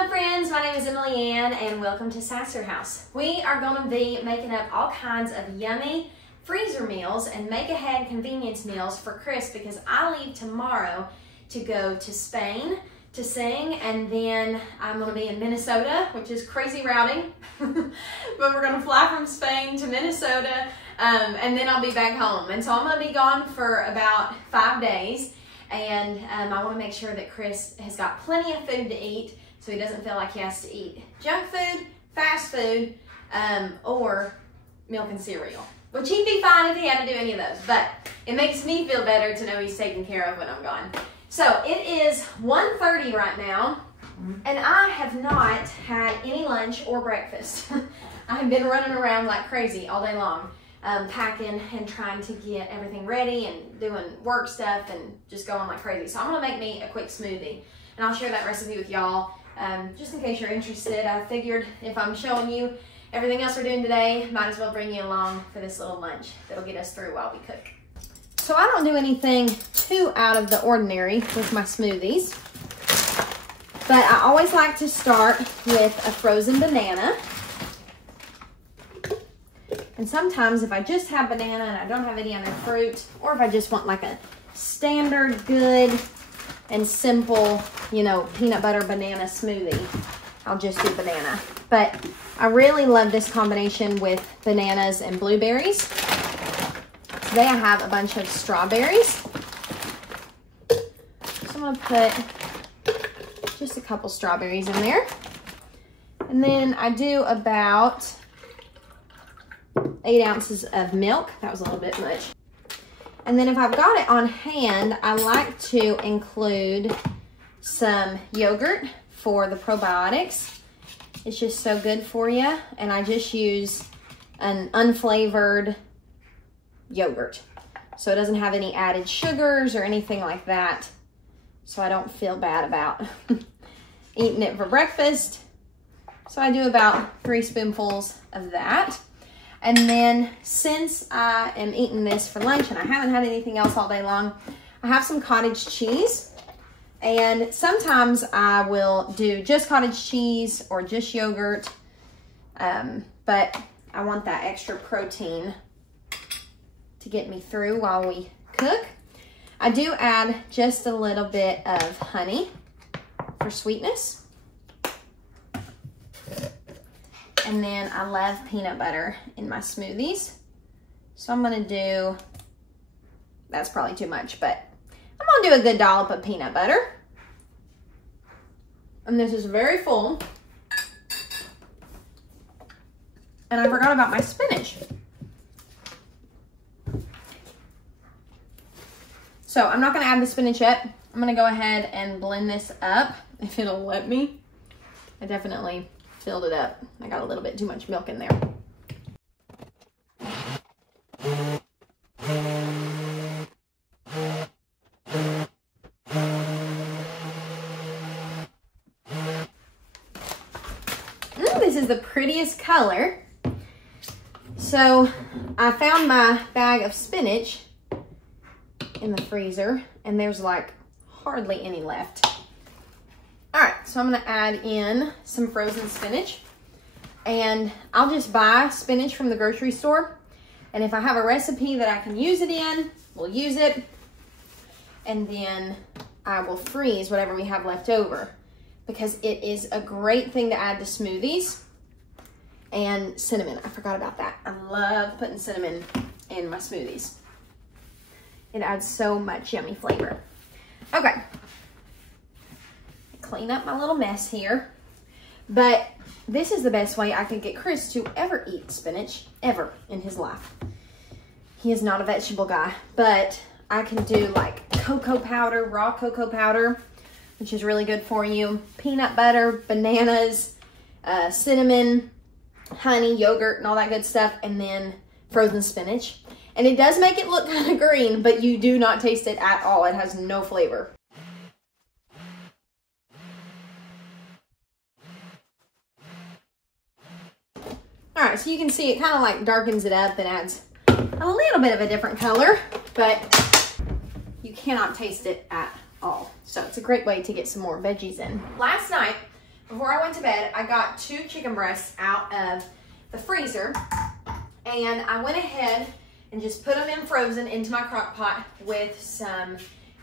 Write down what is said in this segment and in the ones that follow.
Hello friends, my name is Emily Ann and welcome to Sasser House. We are going to be making up all kinds of yummy freezer meals and make-ahead convenience meals for Chris because I leave tomorrow to go to Spain to sing, and then I'm going to be in Minnesota, which is crazy routing, but we're going to fly from Spain to Minnesota and then I'll be back home. And so I'm going to be gone for about 5 days, and I want to make sure that Chris has got plenty of food to eat so he doesn't feel like he has to eat junk food, fast food, or milk and cereal. Which he'd be fine if he had to do any of those, but it makes me feel better to know he's taken care of when I'm gone. So it is 1:30 right now, and I have not had any lunch or breakfast. I have been running around like crazy all day long, packing and trying to get everything ready and doing work stuff and just going like crazy. So I'm gonna make me a quick smoothie, and I'll share that recipe with y'all just in case you're interested. I figured if I'm showing you everything else we're doing today, might as well bring you along for this little lunch that'll get us through while we cook. So I don't do anything too out of the ordinary with my smoothies, but I always like to start with a frozen banana. And sometimes if I just have banana and I don't have any other fruit, or if I just want like a standard good and simple, you know, peanut butter banana smoothie, I'll just do banana. But I really love this combination with bananas and blueberries. Today I have a bunch of strawberries. So I'm gonna put just a couple strawberries in there. And then I do about 8 ounces of milk. That was a little bit much. And then if I've got it on hand, I like to include some yogurt for the probiotics. It's just so good for you. And I just use an unflavored yogurt, so it doesn't have any added sugars or anything like that, so I don't feel bad about eating it for breakfast. So I do about 3 spoonfuls of that. And then since I am eating this for lunch and I haven't had anything else all day long, I have some cottage cheese, and sometimes I will do just cottage cheese or just yogurt, but I want that extra protein to get me through while we cook. I do add just a little bit of honey for sweetness. And then I love peanut butter in my smoothies. So I'm gonna do, that's probably too much, but I'm gonna do a good dollop of peanut butter. And this is very full. And I forgot about my spinach. So I'm not gonna add the spinach yet. I'm gonna go ahead and blend this up if it'll let me. I definitely filled it up. I got a little bit too much milk in there. This is the prettiest color. So I found my bag of spinach in the freezer, and there's like hardly any left. All right, so I'm gonna add in some frozen spinach, and I'll just buy spinach from the grocery store, and if I have a recipe that I can use it in, we'll use it, and then I will freeze whatever we have left over, because it is a great thing to add to smoothies. And cinnamon, I forgot about that. I love putting cinnamon in my smoothies. It adds so much yummy flavor. Okay, clean up my little mess here. But this is the best way I could get Chris to ever eat spinach, ever in his life. He is not a vegetable guy, but I can do like cocoa powder, raw cocoa powder, which is really good for you, peanut butter, bananas, cinnamon, honey, yogurt, and all that good stuff, and then frozen spinach. And it does make it look kind of green, but you do not taste it at all. It has no flavor. All right, so you can see it kind of like darkens it up and adds a little bit of a different color, but you cannot taste it at all. So it's a great way to get some more veggies in. Last night, before I went to bed, I got 2 chicken breasts out of the freezer, and I went ahead and just put them in frozen into my crock pot with some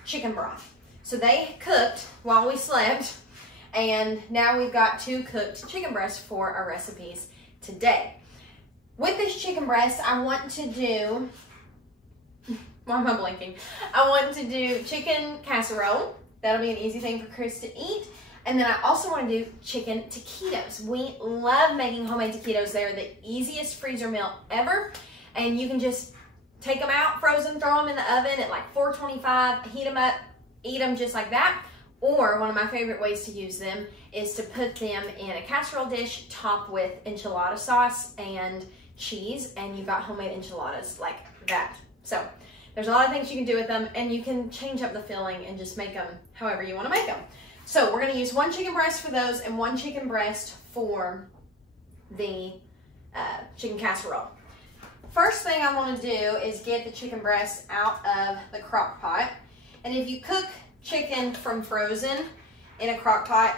chicken broth. So they cooked while we slept, and now we've got 2 cooked chicken breasts for our recipes today. With this chicken breast, I want to do, why am I blinking? I want to do chicken casserole. That'll be an easy thing for Chris to eat. And then I also want to do chicken taquitos. We love making homemade taquitos. They're the easiest freezer meal ever. And you can just take them out, frozen, throw them in the oven at like 425, heat them up, eat them just like that. Or one of my favorite ways to use them is to put them in a casserole dish topped with enchilada sauce and cheese, and you've got homemade enchiladas like that. So there's a lot of things you can do with them, and you can change up the filling and just make them however you want to make them. So we're going to use 1 chicken breast for those and 1 chicken breast for the chicken casserole. First thing I want to do is get the chicken breast out of the crock pot. And if you cook chicken from frozen in a crock pot,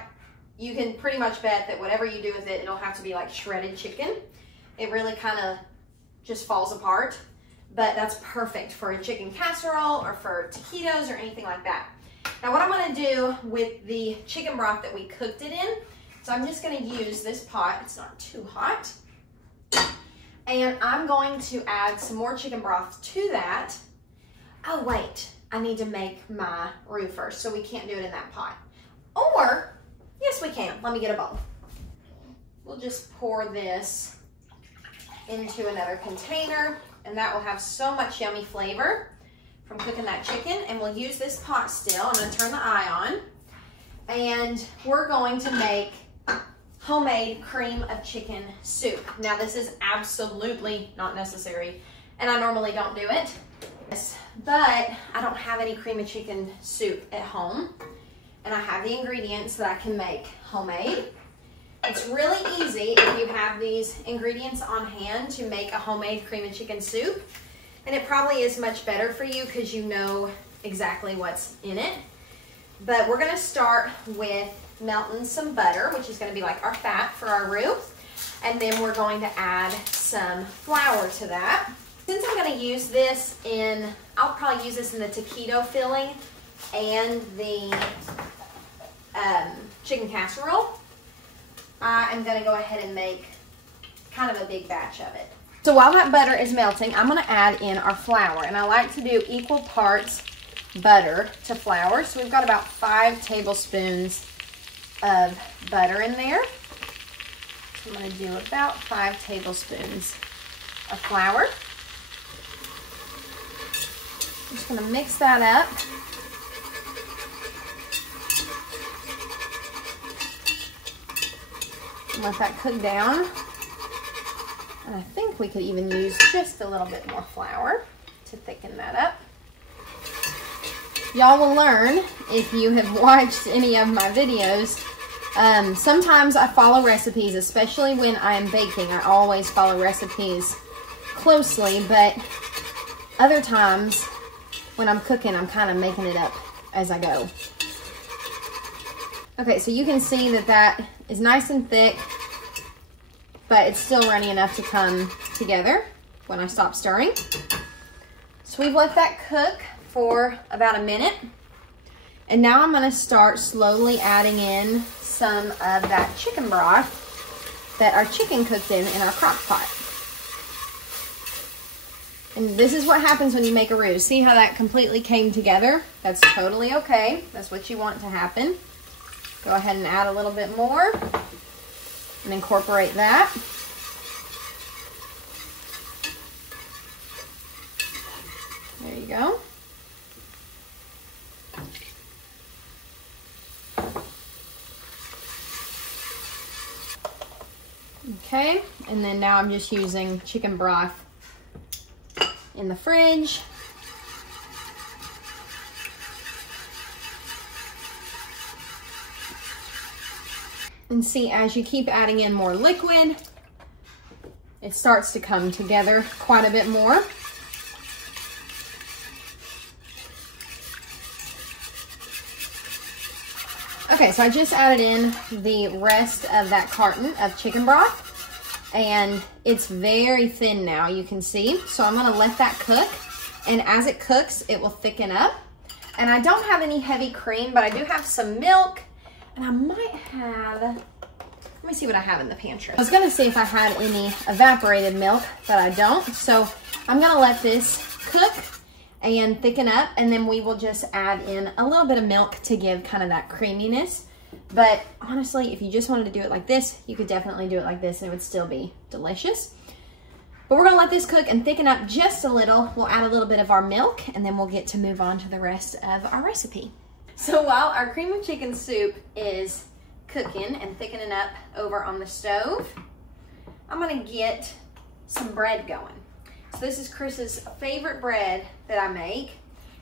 you can pretty much bet that whatever you do with it, it'll have to be like shredded chicken. It really kind of just falls apart, but that's perfect for a chicken casserole or for taquitos or anything like that. Now what I'm going to do with the chicken broth that we cooked it in, so I'm just going to use this pot, it's not too hot, and I'm going to add some more chicken broth to that. Oh wait, I need to make my roux first, so we can't do it in that pot. Or, yes we can, let me get a bowl. We'll just pour this into another container, and that will have so much yummy flavor from cooking that chicken. And we'll use this pot still. I'm going to turn the eye on, and we're going to make homemade cream of chicken soup. Now this is absolutely not necessary, and I normally don't do it, but I don't have any cream of chicken soup at home, and I have the ingredients that I can make homemade. It's really easy if you have these ingredients on hand to make a homemade cream of chicken soup, and it probably is much better for you because you know exactly what's in it. But we're going to start with melting some butter, which is going to be like our fat for our roux, and then we're going to add some flour to that. Since I'm going to use this in, I'll probably use this in the taquito filling and the chicken casserole, I'm going to go ahead and make kind of a big batch of it. So while that butter is melting, I'm going to add in our flour, and I like to do equal parts butter to flour. So we've got about 5 tablespoons of butter in there. So I'm going to do about 5 tablespoons of flour. I'm just going to mix that up. Let that cook down. And I think we could even use just a little bit more flour to thicken that up. Y'all will learn if you have watched any of my videos. Sometimes I follow recipes, especially when I am baking. I always follow recipes closely, but other times when I'm cooking, I'm kind of making it up as I go. Okay, so you can see that that is nice and thick, but it's still runny enough to come together when I stop stirring. So we've let that cook for about a minute. And now I'm gonna start slowly adding in some of that chicken broth that our chicken cooked in our crock pot. And this is what happens when you make a roux. See how that completely came together? That's totally okay. That's what you want to happen. Go ahead and add a little bit more and incorporate that. There you go. Okay, and then now I'm just using chicken broth in the fridge. And see, as you keep adding in more liquid, it starts to come together quite a bit more. Okay, so so I just added in the rest of that carton of chicken broth, and it's very thin now, you can see. So I'm gonna let that cook, and as it cooks, it will thicken up. And I don't have any heavy cream, but I do have some milk, and I might have, let me see what I have in the pantry. I was gonna see if I had any evaporated milk, but I don't. So I'm gonna let this cook and thicken up, and then we will just add in a little bit of milk to give kind of that creaminess. But honestly, if you just wanted to do it like this, you could definitely do it like this and it would still be delicious. But we're gonna let this cook and thicken up just a little. We'll add a little bit of our milk, and then we'll get to move on to the rest of our recipe. So while our cream of chicken soup is cooking and thickening up over on the stove, I'm gonna get some bread going. So this is Chris's favorite bread that I make,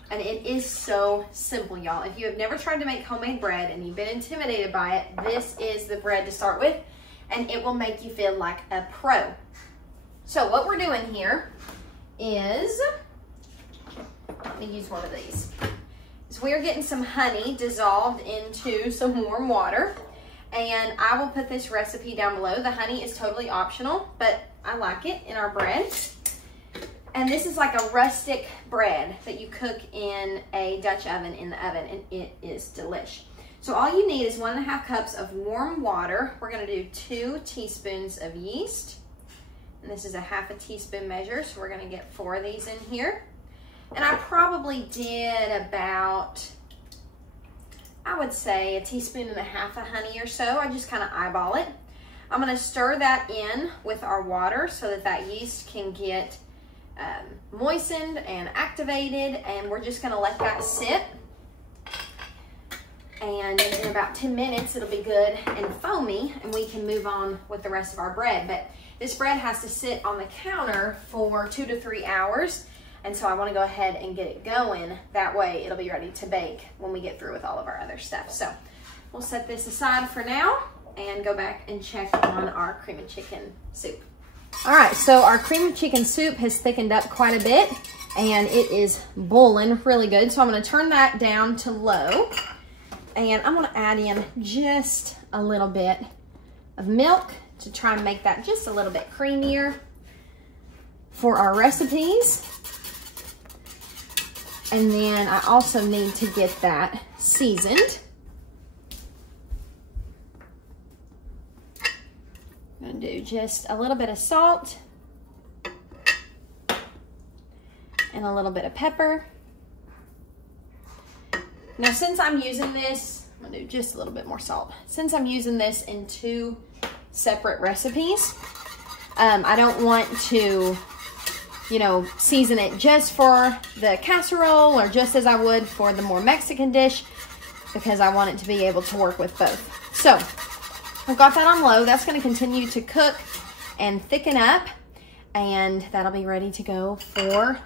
and it is so simple, y'all. If you have never tried to make homemade bread and you've been intimidated by it, this is the bread to start with, and it will make you feel like a pro. So what we're doing here is, let me use one of these. So we are getting some honey dissolved into some warm water, and I will put this recipe down below. The honey is totally optional, but I like it in our bread. And this is like a rustic bread that you cook in a Dutch oven in the oven, and it is delish. So all you need is 1.5 cups of warm water. We're gonna do 2 teaspoons of yeast. And this is a 1/2 teaspoon measure, so we're gonna get 4 of these in here. And I probably did about, I would say 1.5 teaspoons of honey or so. I just kind of eyeball it. I'm gonna stir that in with our water so that that yeast can get moistened and activated, and we're just gonna let that sit. And in about 10 minutes, it'll be good and foamy, and we can move on with the rest of our bread. But this bread has to sit on the counter for 2 to 3 hours. And so I want to go ahead and get it going. That way it'll be ready to bake when we get through with all of our other stuff. So we'll set this aside for now and go back and check on our cream of chicken soup. All right, so our cream of chicken soup has thickened up quite a bit, and it is boiling really good. So I'm going to turn that down to low, and I'm going to add in just a little bit of milk to try and make that just a little bit creamier for our recipes. And then I also need to get that seasoned. I'm gonna do just a little bit of salt and a little bit of pepper. Now, since I'm using this, I'm gonna do just a little bit more salt. Since I'm using this in 2 separate recipes, I don't want to, you know, season it just for the casserole or just as I would for the more Mexican dish, because I want it to be able to work with both. So I've got that on low. That's going to continue to cook and thicken up, and that'll be ready to go for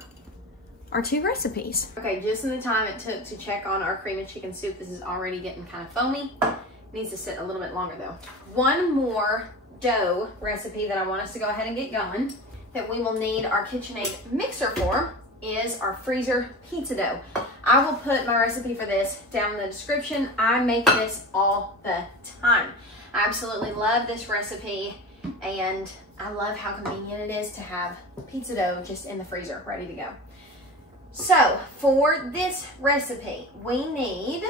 our 2 recipes. Okay, just in the time it took to check on our cream of chicken soup, this is already getting kind of foamy. It needs to sit a little bit longer though. One more dough recipe that I want us to go ahead and get going that we will need our KitchenAid mixer for is our freezer pizza dough. I will put my recipe for this down in the description. I make this all the time. I absolutely love this recipe, and I love how convenient it is to have pizza dough just in the freezer ready to go. So for this recipe, we need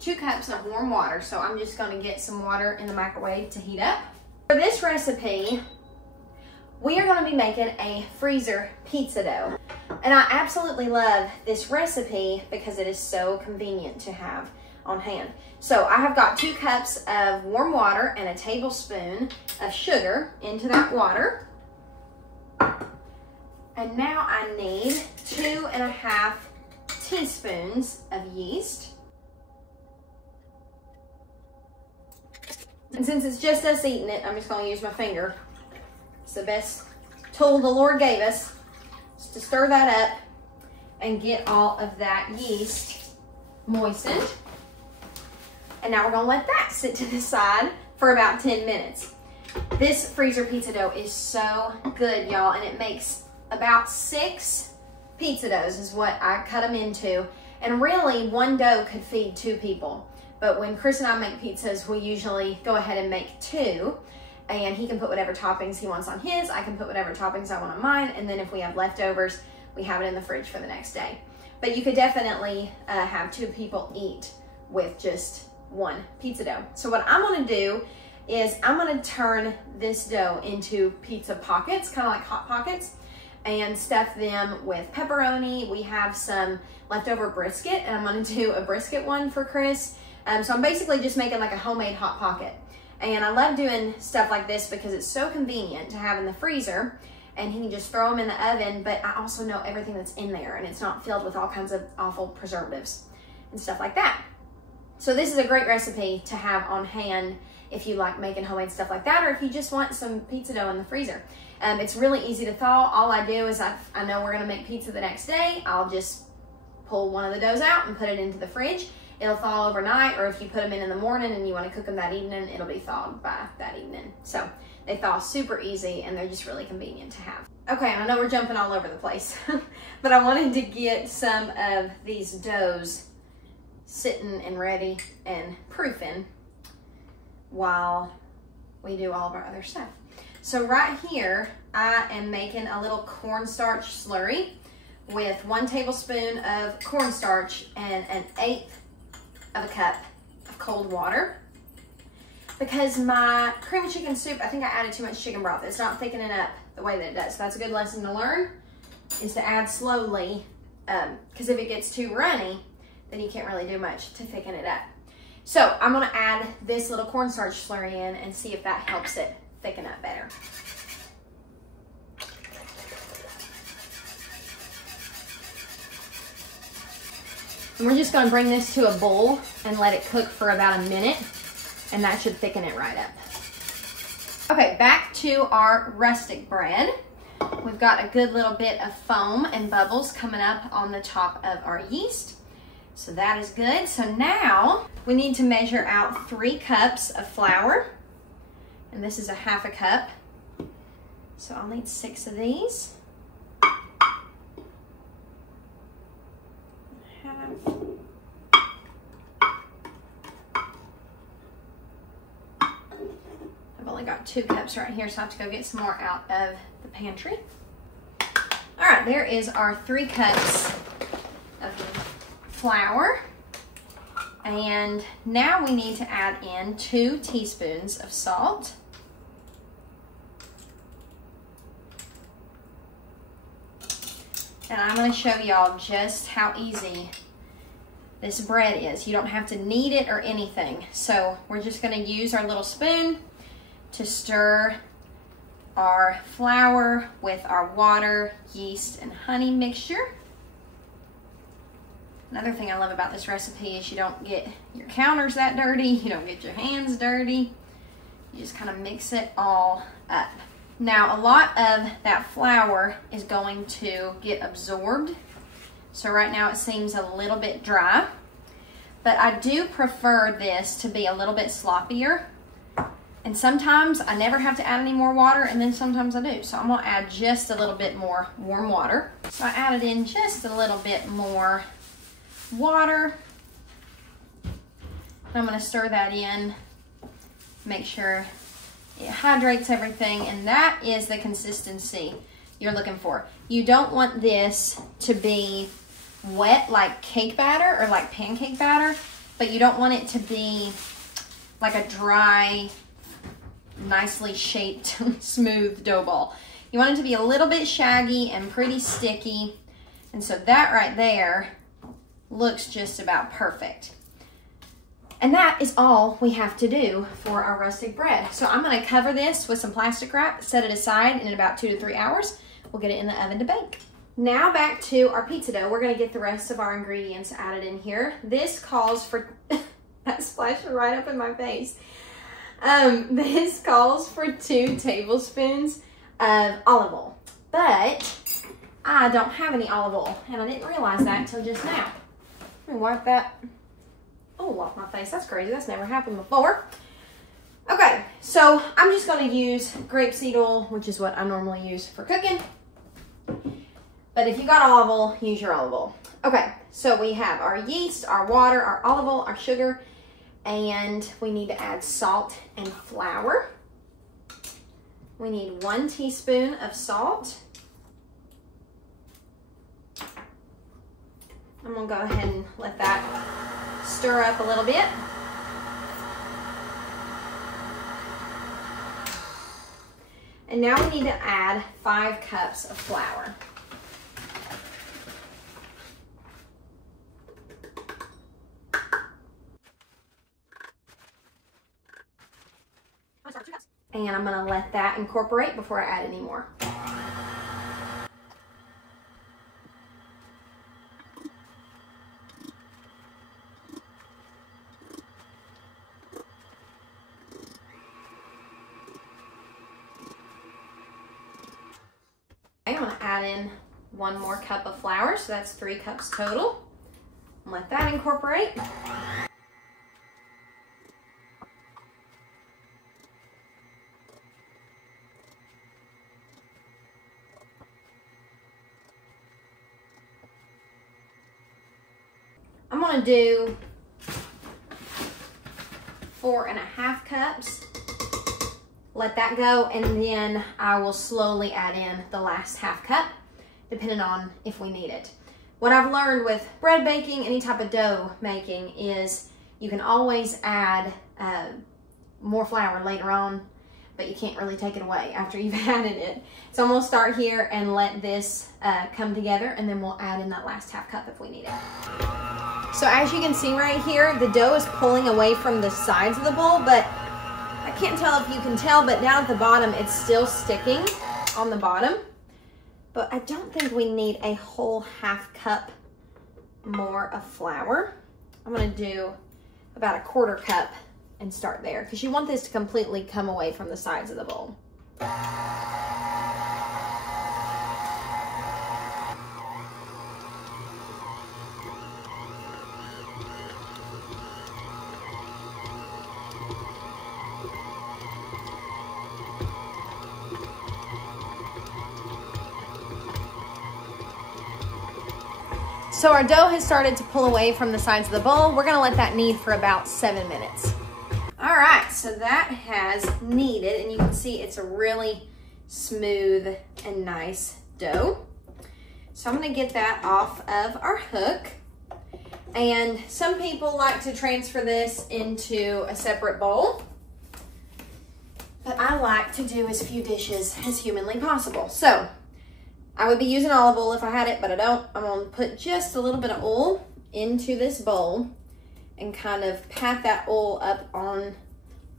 2 cups of warm water. So I'm just gonna get some water in the microwave to heat up. For this recipe, we are gonna be making a freezer pizza dough. And I absolutely love this recipe because it is so convenient to have on hand. So I have got 2 cups of warm water and a tablespoon of sugar into that water. And now I need 2.5 teaspoons of yeast. And since it's just us eating it, I'm just gonna use my finger. It's the best tool the Lord gave us, just to stir that up and get all of that yeast moistened. And now we're gonna let that sit to the side for about 10 minutes. This freezer pizza dough is so good, y'all, and it makes about 6 pizza doughs is what I cut them into. And really, one dough could feed 2 people. but when Chris and I make pizzas, we usually go ahead and make 2, and he can put whatever toppings he wants on his, I can put whatever toppings I want on mine, and then if we have leftovers, we have it in the fridge for the next day. But you could definitely have 2 people eat with just 1 pizza dough. So what I'm gonna do is I'm gonna turn this dough into pizza pockets, kind of like Hot Pockets, and stuff them with pepperoni. We have some leftover brisket, and I'm gonna do a brisket one for Chris. So I'm basically just making like a homemade Hot Pocket. And I love doing stuff like this because it's so convenient to have in the freezer, and he can just throw them in the oven, but I also know everything that's in there, and it's not filled with all kinds of awful preservatives and stuff like that. So this is a great recipe to have on hand if you like making homemade stuff like that, or if you just want some pizza dough in the freezer. It's really easy to thaw. All I do is I know we're gonna make pizza the next day, I'll just pull one of the doughs out and put it into the fridge. It'll thaw overnight, or if you put them in the morning and you wanna cook them that evening, it'll be thawed by that evening. So they thaw super easy, and they're just really convenient to have. Okay, and I know we're jumping all over the place, but I wanted to get some of these doughs sitting and ready and proofing while we do all of our other stuff. So right here, I am making a little cornstarch slurry with 1 tablespoon of cornstarch and 1/8 of a cup of cold water. Because my cream chicken soup, I think I added too much chicken broth. It's not thickening up the way that it does. So that's a good lesson to learn, is to add slowly, because if it gets too runny, then you can't really do much to thicken it up. So I'm gonna add this little cornstarch slurry in and see if that helps it thicken up better. And we're just gonna bring this to a boil and let it cook for about a minute, and that should thicken it right up. Okay, back to our rustic bread. We've got a good little bit of foam and bubbles coming up on the top of our yeast. So that is good. So now we need to measure out 3 cups of flour. And this is a 1/2 cup. So I'll need 6 of these. I've only got 2 cups right here, so I have to go get some more out of the pantry. All right, there is our 3 cups of flour. And now we need to add in 2 teaspoons of salt. And I'm gonna show y'all just how easy this bread is. You don't have to knead it or anything. So we're just gonna use our little spoon to stir our flour with our water, yeast, and honey mixture. Another thing I love about this recipe is you don't get your counters that dirty, you don't get your hands dirty. You just kind of mix it all up. Now, a lot of that flour is going to get absorbed. So right now it seems a little bit dry, but I do prefer this to be a little bit sloppier. And sometimes I never have to add any more water, and then sometimes I do. So I'm gonna add just a little bit more warm water. So I added in just a little bit more water. I'm gonna stir that in, make sure it hydrates everything, and that is the consistency you're looking for. You don't want this to be wet like cake batter or like pancake batter, but you don't want it to be like a dry, nicely shaped, smooth dough ball. You want it to be a little bit shaggy and pretty sticky, and so that right there looks just about perfect. And that is all we have to do for our rustic bread. So I'm gonna cover this with some plastic wrap, set it aside, and in about 2 to 3 hours, we'll get it in the oven to bake. Now back to our pizza dough. We're gonna get the rest of our ingredients added in here. This calls for, that splashed right up in my face. This calls for 2 tablespoons of olive oil, but I don't have any olive oil, and I didn't realize that until just now. Let me wipe that off my face. That's crazy. That's never happened before. Okay, so I'm just going to use grapeseed oil, which is what I normally use for cooking. But if you got olive oil, use your olive oil. Okay, so we have our yeast, our water, our olive oil, our sugar, And we need to add salt and flour. We need 1 teaspoon of salt. I'm gonna go ahead and let that stir up a little bit. And now we need to add 5 cups of flour. And I'm gonna let that incorporate before I add any more. Okay, I'm gonna add in 1 more cup of flour, so that's 3 cups total. Let that incorporate. I'm gonna do 4.5 cups. Let that go, and then I will slowly add in the last half cup, depending on if we need it. What I've learned with bread baking, any type of dough making, is you can always add more flour later on, but you can't really take it away after you've added it. So I'm gonna start here and let this come together, and then we'll add in that last half cup if we need it. So as you can see right here, the dough is pulling away from the sides of the bowl, but I can't tell if you can tell, but down at the bottom, it's still sticking on the bottom. But I don't think we need a whole half cup more of flour. I'm gonna do about 1/4 cup and start there, because you want this to completely come away from the sides of the bowl. So our dough has started to pull away from the sides of the bowl. We're gonna let that knead for about 7 minutes. All right, so that has kneaded, and you can see it's a really smooth and nice dough. So I'm gonna get that off of our hook. And some people like to transfer this into a separate bowl, but I like to do as few dishes as humanly possible. So I would be using olive oil if I had it, but I don't. I'm gonna put just a little bit of oil into this bowl and kind of pat that oil up on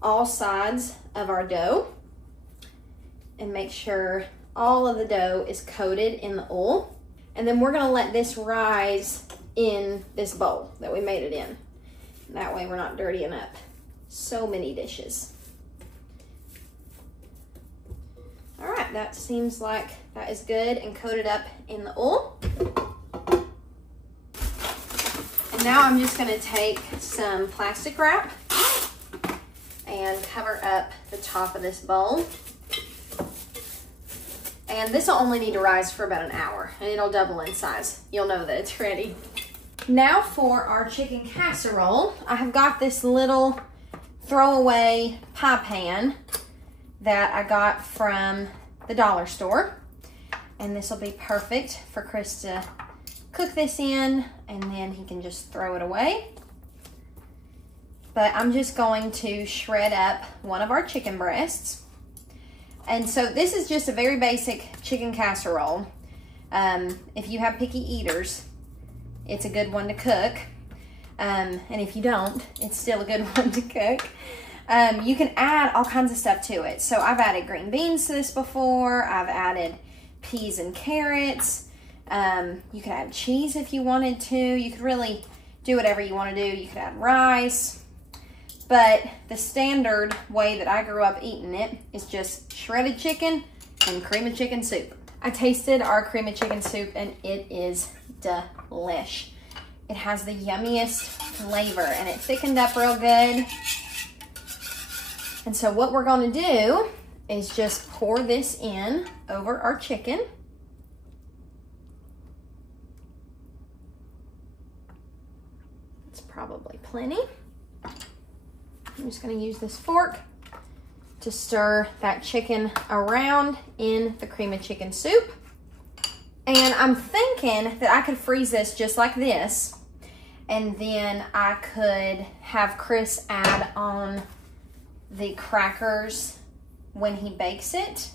all sides of our dough and make sure all of the dough is coated in the oil. And then we're gonna let this rise in this bowl that we made it in. That way we're not dirtying up so many dishes. All right, that seems like that is good and coated up in the oil. And now I'm just gonna take some plastic wrap and cover up the top of this bowl. And this will only need to rise for about an hour, and it'll double in size. You'll know that it's ready. Now for our chicken casserole, I have got this little throwaway pie pan that I got from the dollar store. And this will be perfect for Chris to cook this in, and then he can just throw it away. But I'm just going to shred up one of our chicken breasts. And so this is just a very basic chicken casserole. If you have picky eaters, it's a good one to cook. And if you don't, it's still a good one to cook. You can add all kinds of stuff to it. So I've added green beans to this before. I've added peas and carrots. You could add cheese if you wanted to. You could really do whatever you want to do. You could add rice. But the standard way that I grew up eating it is just shredded chicken and cream of chicken soup. I tasted our cream of chicken soup and it is delish. It has the yummiest flavor and it thickened up real good. And so what we're gonna do is just pour this in over our chicken. It's probably plenty. I'm just gonna use this fork to stir that chicken around in the cream of chicken soup. And I'm thinking that I could freeze this just like this, and then I could have Chris add on the crackers when he bakes it.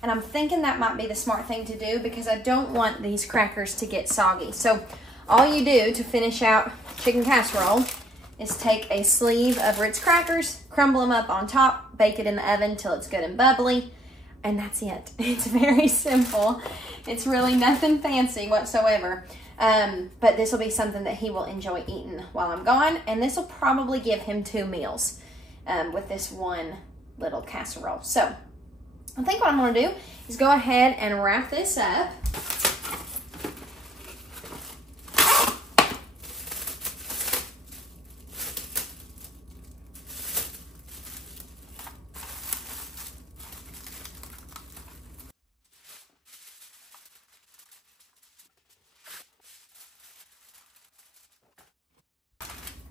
And I'm thinking that might be the smart thing to do because I don't want these crackers to get soggy. So all you do to finish out chicken casserole is take a sleeve of Ritz Crackers, crumble them up on top, bake it in the oven till it's good and bubbly, and that's it. It's very simple. It's really nothing fancy whatsoever. But this will be something that he will enjoy eating while I'm gone, and this will probably give him 2 meals with this one little casserole. So I think what I'm gonna do is go ahead and wrap this up.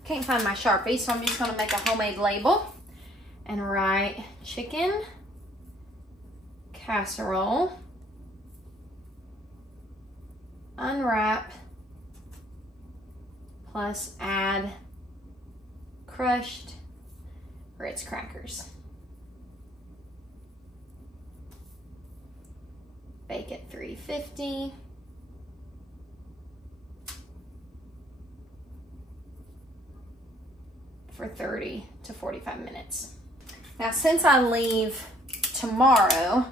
Can't find my Sharpie, so I'm just gonna make a homemade label and write chicken casserole, unwrap, plus add crushed Ritz Crackers. Bake at 350. For 30 to 45 minutes. Now, since I leave tomorrow,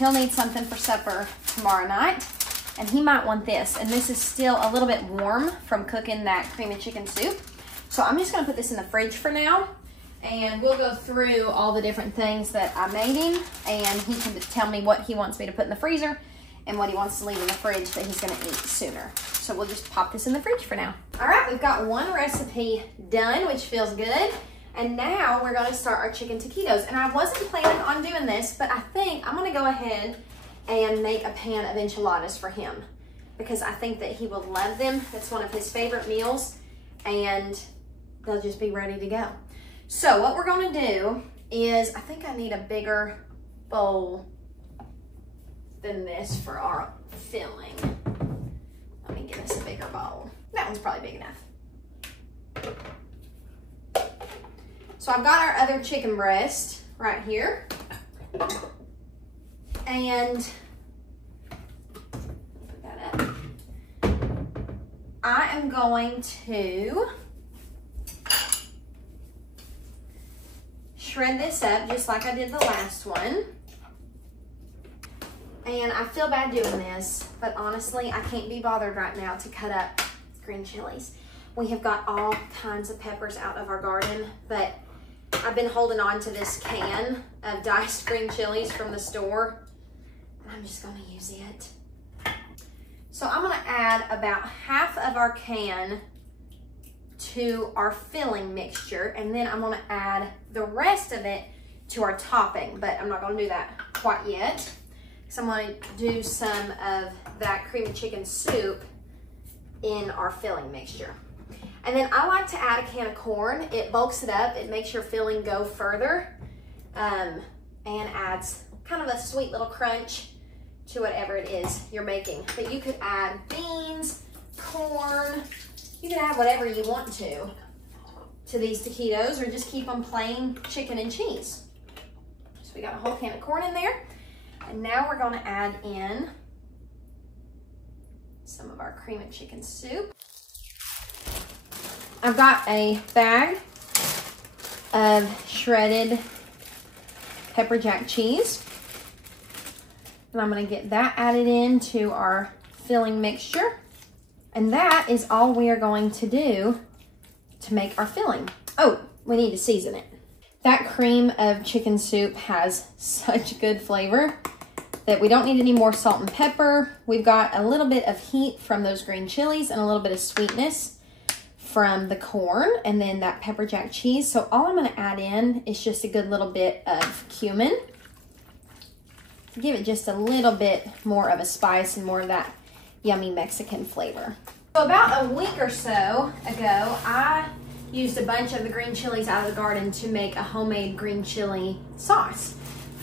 he'll need something for supper tomorrow night, and he might want this. And this is still a little bit warm from cooking that cream of chicken soup. So I'm just gonna put this in the fridge for now, and we'll go through all the different things that I made him, and he can tell me what he wants me to put in the freezer and what he wants to leave in the fridge that he's gonna eat sooner. So we'll just pop this in the fridge for now. All right, we've got one recipe done, which feels good. And now we're gonna start our chicken taquitos. And I wasn't planning on doing this, but I think I'm gonna go ahead and make a pan of enchiladas for him because I think that he will love them. That's one of his favorite meals, and they'll just be ready to go. So what we're gonna do is, I think I need a bigger bowl than this for our filling. Let me get us a bigger bowl. That one's probably big enough. So I've got our other chicken breast right here. And put that up. I am going to shred this up just like I did the last one. And I feel bad doing this, but honestly, I can't be bothered right now to cut up green chilies. We have got all kinds of peppers out of our garden, but I've been holding on to this can of diced green chilies from the store, and I'm just gonna use it. So I'm gonna add about half of our can to our filling mixture, and then I'm gonna add the rest of it to our topping, but I'm not gonna do that quite yet. So I'm going to do some of that cream of chicken soup in our filling mixture. And then I like to add a can of corn. It bulks it up. It makes your filling go further and adds kind of a sweet little crunch to whatever it is you're making. But you could add beans, corn. You can add whatever you want to these taquitos, or just keep them plain chicken and cheese. So we got a whole can of corn in there. And now we're gonna add in some of our cream of chicken soup. I've got a bag of shredded pepper jack cheese. And I'm gonna get that added into our filling mixture. And that is all we are going to do to make our filling. Oh, we need to season it. That cream of chicken soup has such good flavor that we don't need any more salt and pepper. We've got a little bit of heat from those green chilies and a little bit of sweetness from the corn and then that pepper jack cheese. So all I'm gonna add in is just a good little bit of cumin to give it just a little bit more of a spice and more of that yummy Mexican flavor. So about a week or so ago, I used a bunch of the green chilies out of the garden to make a homemade green chili sauce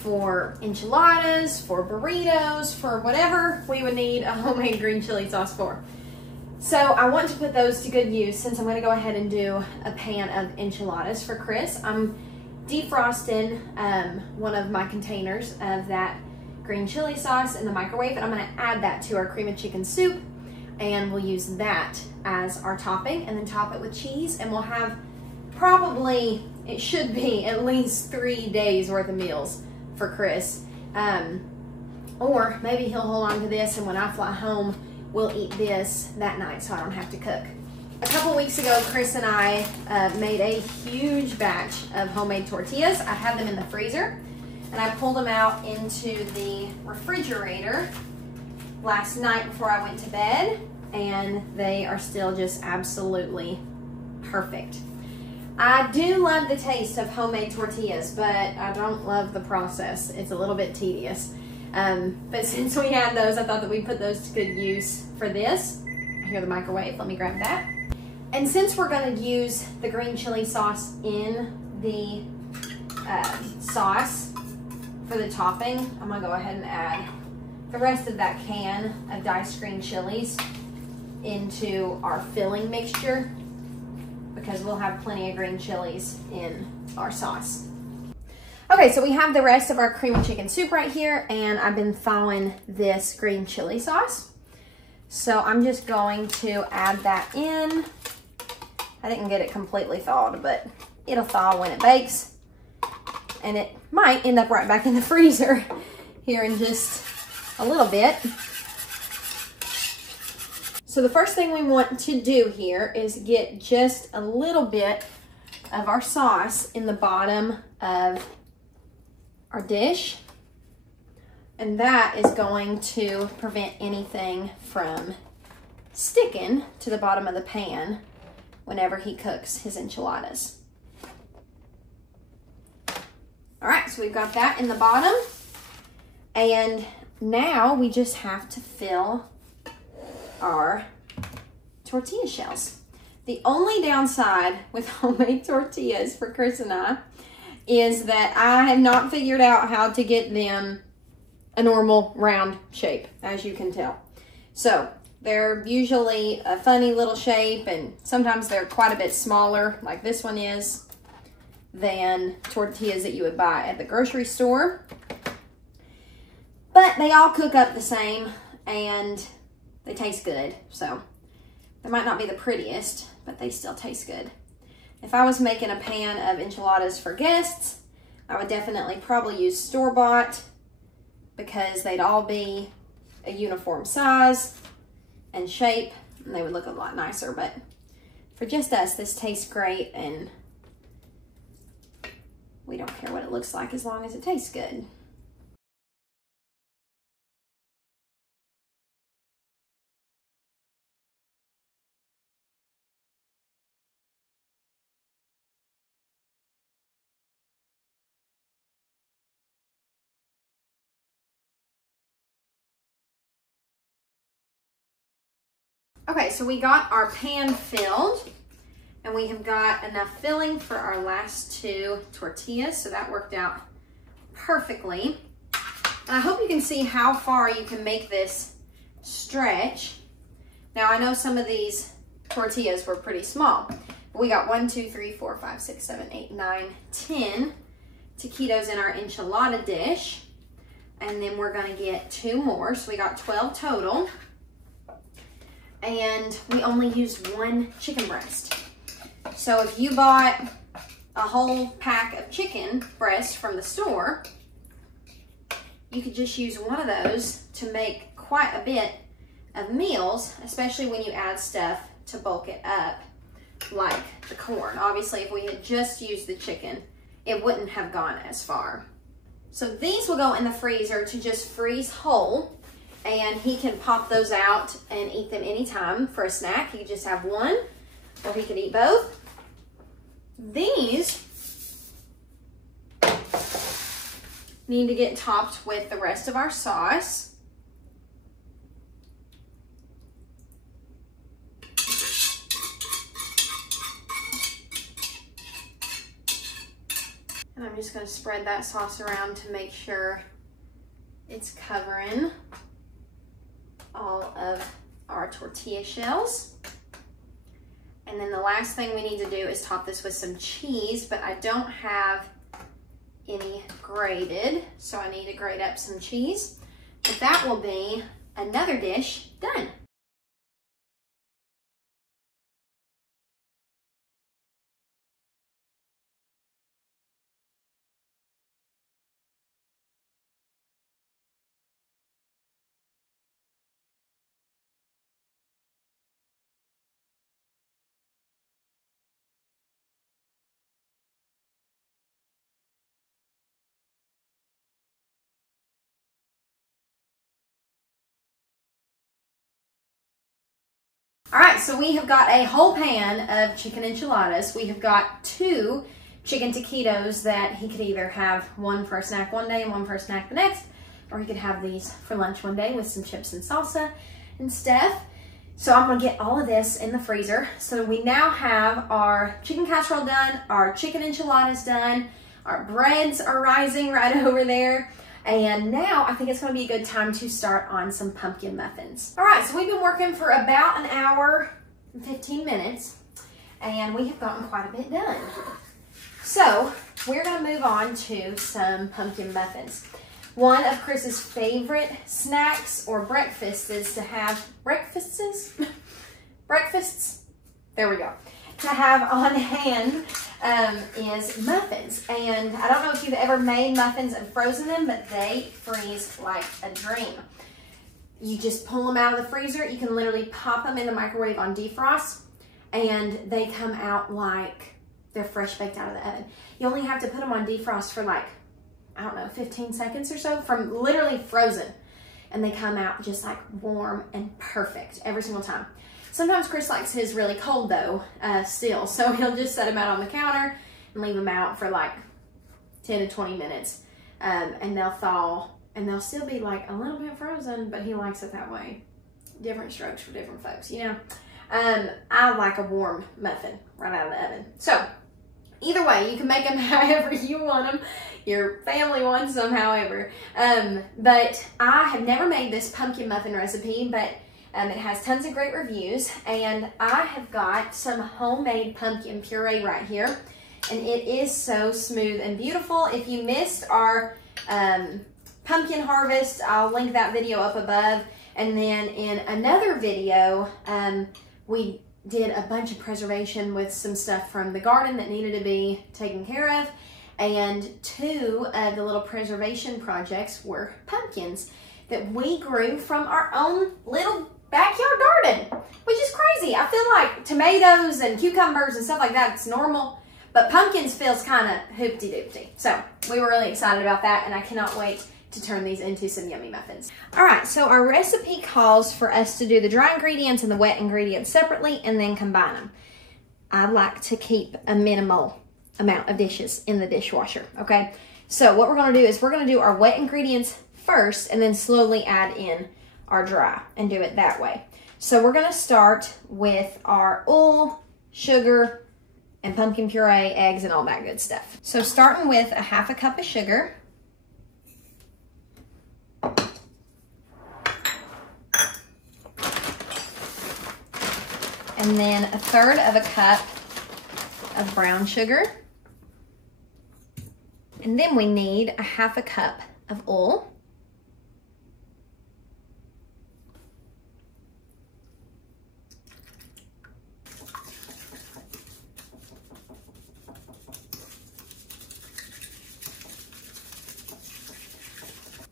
for enchiladas, for burritos, for whatever we would need a homemade green chili sauce for. So I want to put those to good use since I'm going to go ahead and do a pan of enchiladas for Chris. I'm defrosting one of my containers of that green chili sauce in the microwave, and I'm going to add that to our cream of chicken soup, and we'll use that as our topping and then top it with cheese, and we'll have probably, it should be at least 3 days worth of meals for Chris. Or maybe he'll hold on to this, and when I fly home we'll eat this that night so I don't have to cook. A couple weeks ago, Chris and I made a huge batch of homemade tortillas. I had them in the freezer, and I pulled them out into the refrigerator last night before I went to bed, and they are still just absolutely perfect. I do love the taste of homemade tortillas, but I don't love the process. It's a little bit tedious. But since we had those, I thought that we'd put those to good use for this. I hear the microwave, let me grab that. And since we're gonna use the green chili sauce in the sauce for the topping, I'm gonna go ahead and add the rest of that can of diced green chilies into our filling mixture, because we'll have plenty of green chilies in our sauce. Okay, so we have the rest of our cream of chicken soup right here, and I've been thawing this green chili sauce. So I'm just going to add that in. I didn't get it completely thawed, but it'll thaw when it bakes. And it might end up right back in the freezer here in just a little bit. So the first thing we want to do here is get just a little bit of our sauce in the bottom of our dish, and that is going to prevent anything from sticking to the bottom of the pan whenever he cooks his enchiladas. All right, so we've got that in the bottom, and now we just have to fill our tortilla shells. The only downside with homemade tortillas for Chris and I is that I have not figured out how to get them a normal round shape, as you can tell. So they're usually a funny little shape, and sometimes they're quite a bit smaller, like this one is, than tortillas that you would buy at the grocery store. But they all cook up the same, and they taste good. So they might not be the prettiest, but they still taste good. If I was making a pan of enchiladas for guests, I would definitely probably use store-bought, because they'd all be a uniform size and shape, and they would look a lot nicer. But for just us, this tastes great, and we don't care what it looks like as long as it tastes good. Okay, so we got our pan filled, and we have got enough filling for our last 2 tortillas, so that worked out perfectly. And I hope you can see how far you can make this stretch. Now, I know some of these tortillas were pretty small, but we got 1, 2, 3, 4, 5, 6, 7, 8, 9, 10 taquitos in our enchilada dish, and then we're gonna get 2 more, so we got 12 total. And we only used 1 chicken breast. So if you bought a whole pack of chicken breast from the store, you could just use one of those to make quite a bit of meals, especially when you add stuff to bulk it up, like the corn. Obviously, if we had just used the chicken, it wouldn't have gone as far. So these will go in the freezer to just freeze whole, and he can pop those out and eat them anytime for a snack. He could just have one, or he could eat both. These need to get topped with the rest of our sauce. just going to spread that sauce around to make sure it's covering all of our tortilla shells. And then the last thing we need to do is top this with some cheese, but I don't have any grated, so I need to grate up some cheese. But that will be another dish done. All right, so we have got a whole pan of chicken enchiladas. We have got 2 chicken taquitos that he could either have one for a snack one day and one for a snack the next, or he could have these for lunch one day with some chips and salsa and stuff. So I'm gonna get all of this in the freezer. So we now have our chicken casserole done, our chicken enchiladas done, our breads are rising right over there. And now I think it's gonna be a good time to start on some pumpkin muffins. All right, so we've been working for about an hour and 15 minutes, and we have gotten quite a bit done. So we're gonna move on to some pumpkin muffins. One of Chris's favorite snacks or breakfasts is to have, breakfasts? There we go. To have on hand is muffins. And I don't know if you've ever made muffins and frozen them, but they freeze like a dream. You just pull them out of the freezer. You can literally pop them in the microwave on defrost, and they come out like they're fresh baked out of the oven. You only have to put them on defrost for like, I don't know, 15 seconds or so, from literally frozen. And they come out just like warm and perfect every single time. Sometimes Chris likes his really cold though, still. So he'll just set them out on the counter and leave them out for like 10 to 20 minutes. And they'll thaw and they'll still be like a little bit frozen, but he likes it that way. Different strokes for different folks, you know. I like a warm muffin right out of the oven. So either way, you can make them however you want them. Your family wants them however. But I have never made this pumpkin muffin recipe, but it has tons of great reviews, and I have got some homemade pumpkin puree right here, and it is so smooth and beautiful. If you missed our pumpkin harvest, I'll link that video up above, and then in another video, we did a bunch of preservation with some stuff from the garden that needed to be taken care of, and 2 of the little preservation projects were pumpkins that we grew from our own little backyard garden, which is crazy. I feel like tomatoes and cucumbers and stuff like that, it's normal, but pumpkins feels kind of hoopty-doopty. So we were really excited about that, and I cannot wait to turn these into some yummy muffins. All right, so our recipe calls for us to do the dry ingredients and the wet ingredients separately and then combine them. I like to keep a minimal amount of dishes in the dishwasher, okay? So what we're gonna do is we're gonna do our wet ingredients first and then slowly add in our dry and do it that way. So we're gonna start with our oil, sugar, and pumpkin puree, eggs, and all that good stuff. So starting with a 1/2 cup of sugar. And then 1/3 cup of brown sugar. And then we need a 1/2 cup of oil.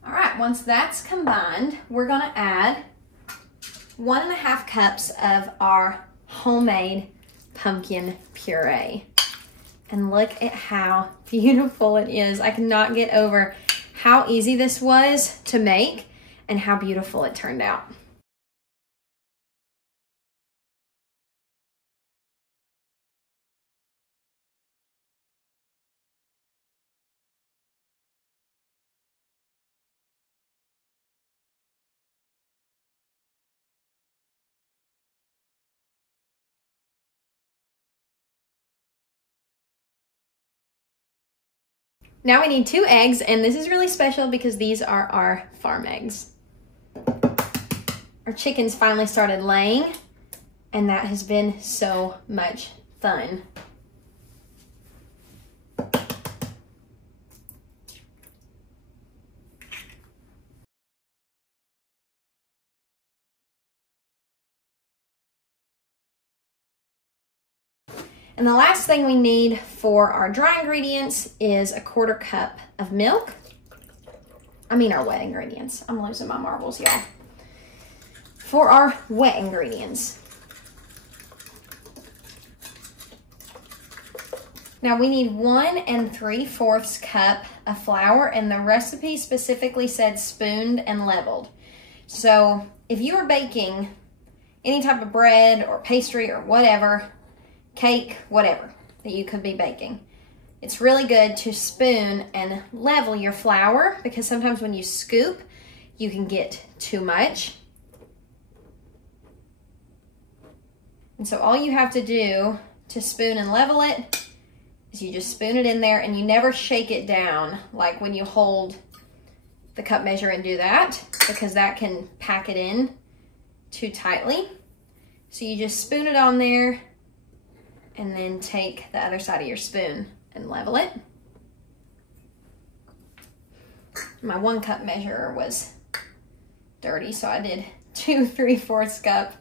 All right, once that's combined, we're gonna add 1.5 cups of our homemade pumpkin puree. And look at how beautiful it is. I cannot get over how easy this was to make and how beautiful it turned out. Now we need 2 eggs, and this is really special because these are our farm eggs. Our chickens finally started laying, and that has been so much fun. And the last thing we need for our dry ingredients is a 1/4 cup of milk. I mean our wet ingredients. I'm losing my marbles, y'all. For our wet ingredients. Now we need 1 3/4 cup of flour, and the recipe specifically said spooned and leveled. So if you are baking any type of bread or pastry or whatever, cake, whatever that you could be baking, it's really good to spoon and level your flour, because sometimes when you scoop, you can get too much. And so all you have to do to spoon and level it is you just spoon it in there, and you never shake it down like when you hold the cup measure and do that, because that can pack it in too tightly. So you just spoon it on there, and then take the other side of your spoon and level it. My 1 cup measure was dirty, so I did 2 3/4 cup,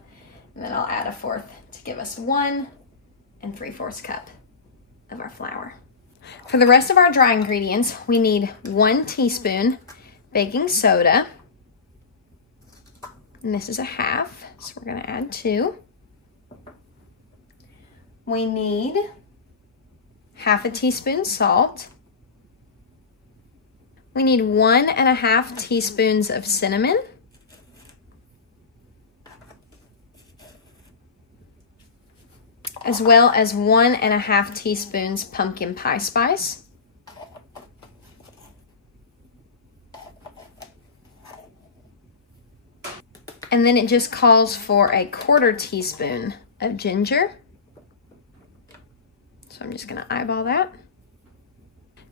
and then I'll add a 1/4 to give us 1 3/4 cup of our flour. For the rest of our dry ingredients, we need 1 teaspoon baking soda, and this is a 1/2, so we're gonna add 2. We need 1/2 teaspoon salt. We need 1 1/2 teaspoons of cinnamon. As well as 1 1/2 teaspoons pumpkin pie spice. And then it just calls for a 1/4 teaspoon of ginger. So I'm just gonna eyeball that.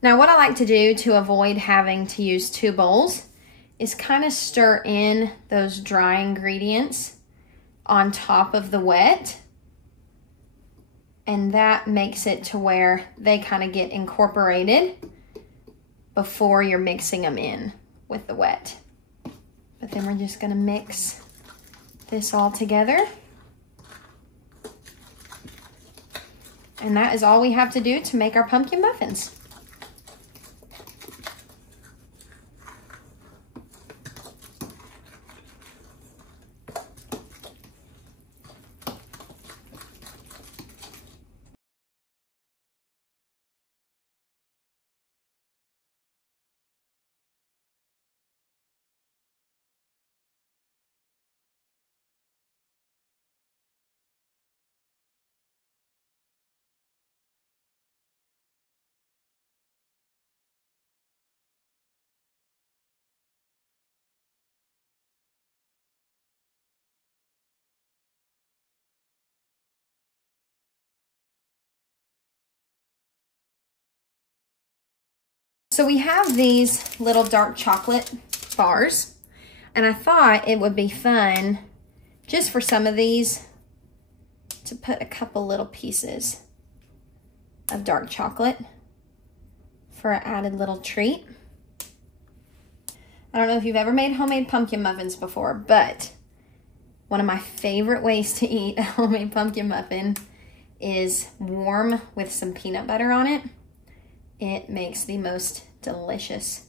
Now what I like to do to avoid having to use 2 bowls is kind of stir in those dry ingredients on top of the wet. And that makes it to where they kind of get incorporated before you're mixing them in with the wet. But then we're just gonna mix this all together. And that is all we have to do to make our pumpkin muffins. So we have these little dark chocolate bars, and I thought it would be fun just for some of these to put a couple little pieces of dark chocolate for an added little treat. I don't know if you've ever made homemade pumpkin muffins before, but one of my favorite ways to eat a homemade pumpkin muffin is warm with some peanut butter on it. It makes the most delicious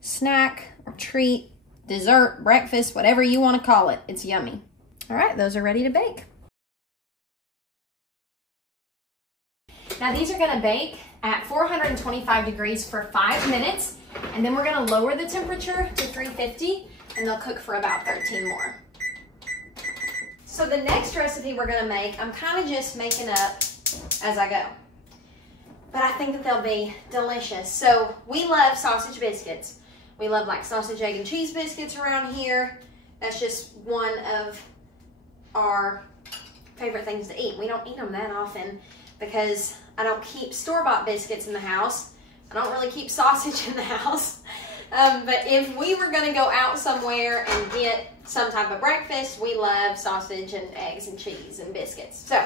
snack or treat, dessert, breakfast, whatever you want to call it. It's yummy. All right, those are ready to bake. Now these are gonna bake at 425 degrees for 5 minutes, and then we're gonna lower the temperature to 350, and they'll cook for about 13 more. So the next recipe we're gonna make, I'm kind of just making up as I go, but I think that they'll be delicious. So we love sausage biscuits. We love like sausage, egg, and cheese biscuits around here. That's just one of our favorite things to eat. We don't eat them that often because I don't keep store-bought biscuits in the house, I don't really keep sausage in the house. But if we were gonna go out somewhere and get some type of breakfast, we love sausage and eggs and cheese and biscuits. So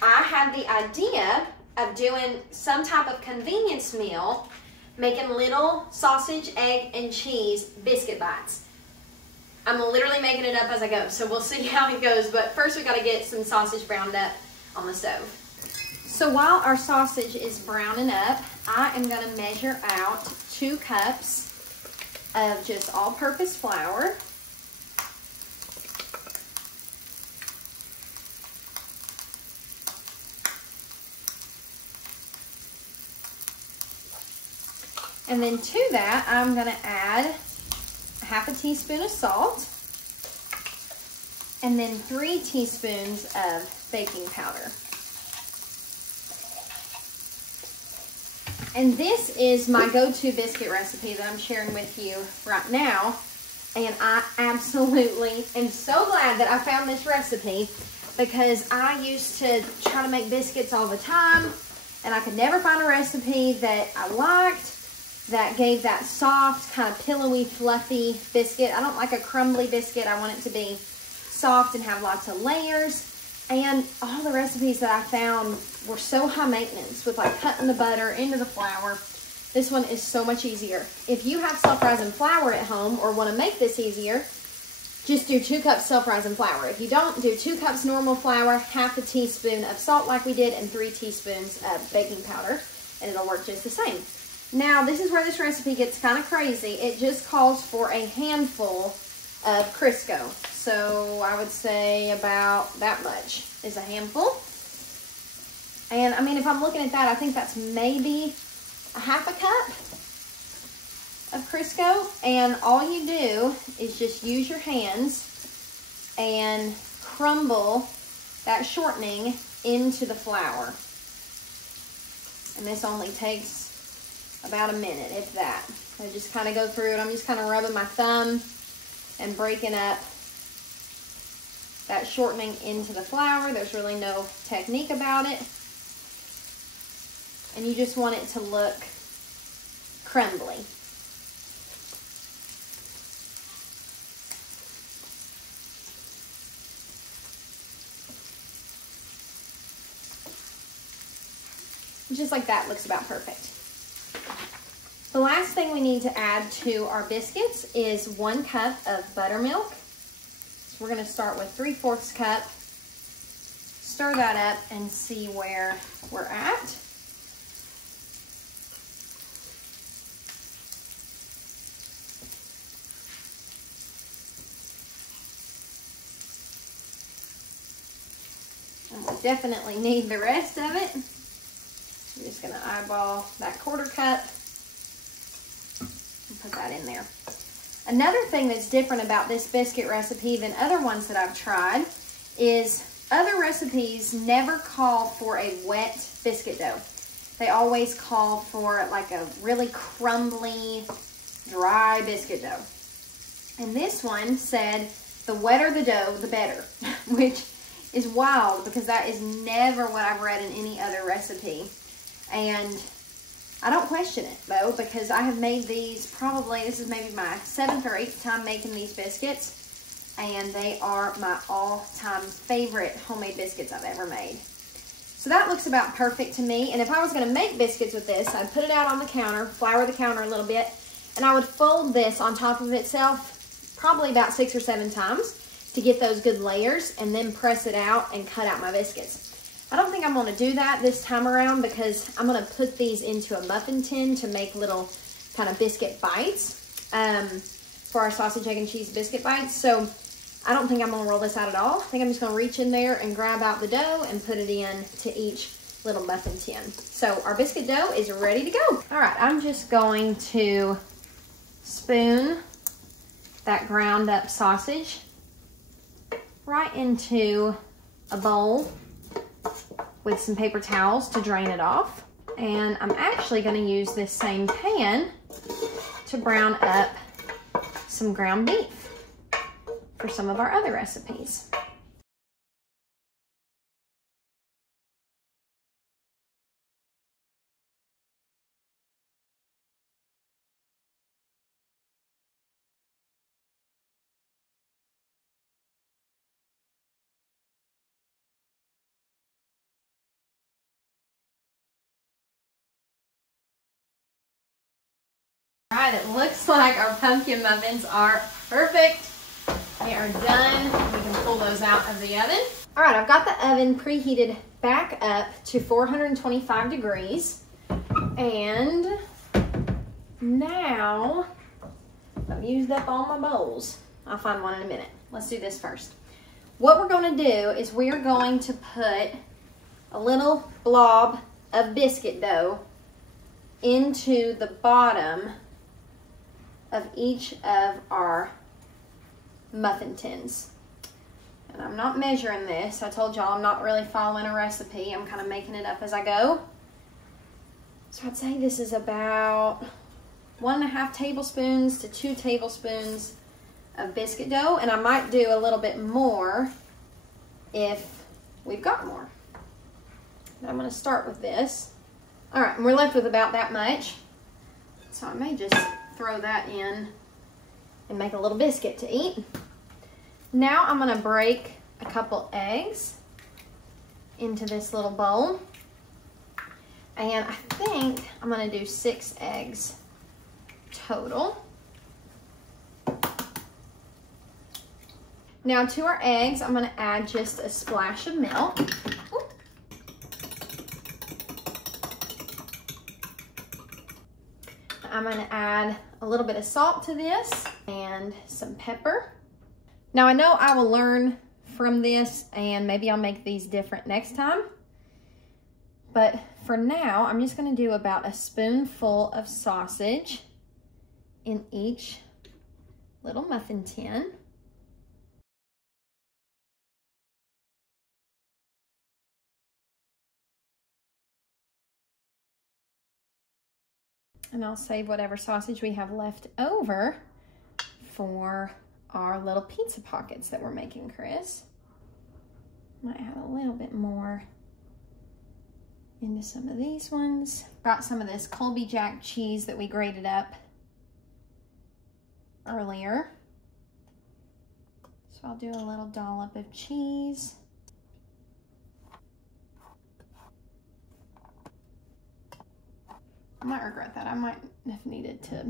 I had the idea of doing some type of convenience meal, making little sausage, egg, and cheese biscuit bites. I'm literally making it up as I go, so we'll see how it goes. But first we gotta get some sausage browned up on the stove. So while our sausage is browning up, I am gonna measure out 2 cups of just all-purpose flour. And then to that, I'm gonna add 1/2 teaspoon of salt and then 3 teaspoons of baking powder. And this is my go-to biscuit recipe that I'm sharing with you right now. And I absolutely am so glad that I found this recipe, because I used to try to make biscuits all the time and I could never find a recipe that I liked that gave that soft, kind of pillowy, fluffy biscuit. I don't like a crumbly biscuit. I want it to be soft and have lots of layers. And all the recipes that I found were so high maintenance with like cutting the butter into the flour. This one is so much easier. If you have self-rising flour at home or want to make this easier, just do 2 cups self-rising flour. If you don't, do 2 cups normal flour, 1/2 teaspoon of salt like we did, and 3 teaspoons of baking powder, and it'll work just the same. Now, this is where this recipe gets kind of crazy. It just calls for a handful of Crisco. So I would say about that much is a handful. And I mean, if I'm looking at that, I think that's maybe 1/2 cup of Crisco. And all you do is just use your hands and crumble that shortening into the flour. And this only takes about a minute, if that. I just kind of go through it. I'm just kind of rubbing my thumb and breaking up that shortening into the flour. There's really no technique about it. And you just want it to look crumbly. Just like that, looks about perfect. The last thing we need to add to our biscuits is 1 cup of buttermilk. So we're going to start with 3/4 cup. Stir that up and see where we're at. And we'll definitely need the rest of it. I'm just going to eyeball that 1/4 cup. Put that in there. Another thing that's different about this biscuit recipe than other ones that I've tried is other recipes never call for a wet biscuit dough. They always call for like a really crumbly, dry biscuit dough. And this one said the wetter the dough, the better, which is wild because that is never what I've read in any other recipe. And I don't question it though, because I have made these probably, this is maybe my 7th or 8th time making these biscuits, and they are my all-time favorite homemade biscuits I've ever made. So that looks about perfect to me. And if I was gonna make biscuits with this, I'd put it out on the counter, flour the counter a little bit, and I would fold this on top of itself probably about 6 or 7 times to get those good layers, and then press it out and cut out my biscuits. I don't think I'm going to do that this time around because I'm going to put these into a muffin tin to make little kind of biscuit bites for our sausage, egg, and cheese biscuit bites. So I don't think I'm going to roll this out at all. I think I'm just going to reach in there and grab out the dough and put it in to each little muffin tin. So our biscuit dough is ready to go. All right, I'm just going to spoon that ground up sausage right into a bowl with some paper towels to drain it off. And I'm actually going to use this same pan to brown up some ground beef for some of our other recipes. All right, it looks like our pumpkin muffins are perfect. They are done. We can pull those out of the oven. All right, I've got the oven preheated back up to 425 degrees. And now I've used up all my bowls. I'll find one in a minute. Let's do this first. What we're going to do is we're going to put a little blob of biscuit dough into the bottom of each of our muffin tins. And I'm not measuring this. I told y'all I'm not really following a recipe. I'm kind of making it up as I go. So I'd say this is about 1.5 tablespoons to 2 tablespoons of biscuit dough, and I might do a little bit more if we've got more. But I'm going to start with this. All right, and we're left with about that much. So I may just throw that in and make a little biscuit to eat. Now I'm going to break a couple eggs into this little bowl. And I think I'm going to do 6 eggs total. Now to our eggs, I'm going to add just a splash of milk. I'm going to add a little bit of salt to this and some pepper. Now I know I will learn from this and maybe I'll make these different next time. But for now, I'm just going to do about a spoonful of sausage in each little muffin tin. And I'll save whatever sausage we have left over for our little pizza pockets that we're making, Chris. Might add a little bit more into some of these ones. Got some of this Colby Jack cheese that we grated up earlier. So I'll do a little dollop of cheese. I might regret that. I might have needed to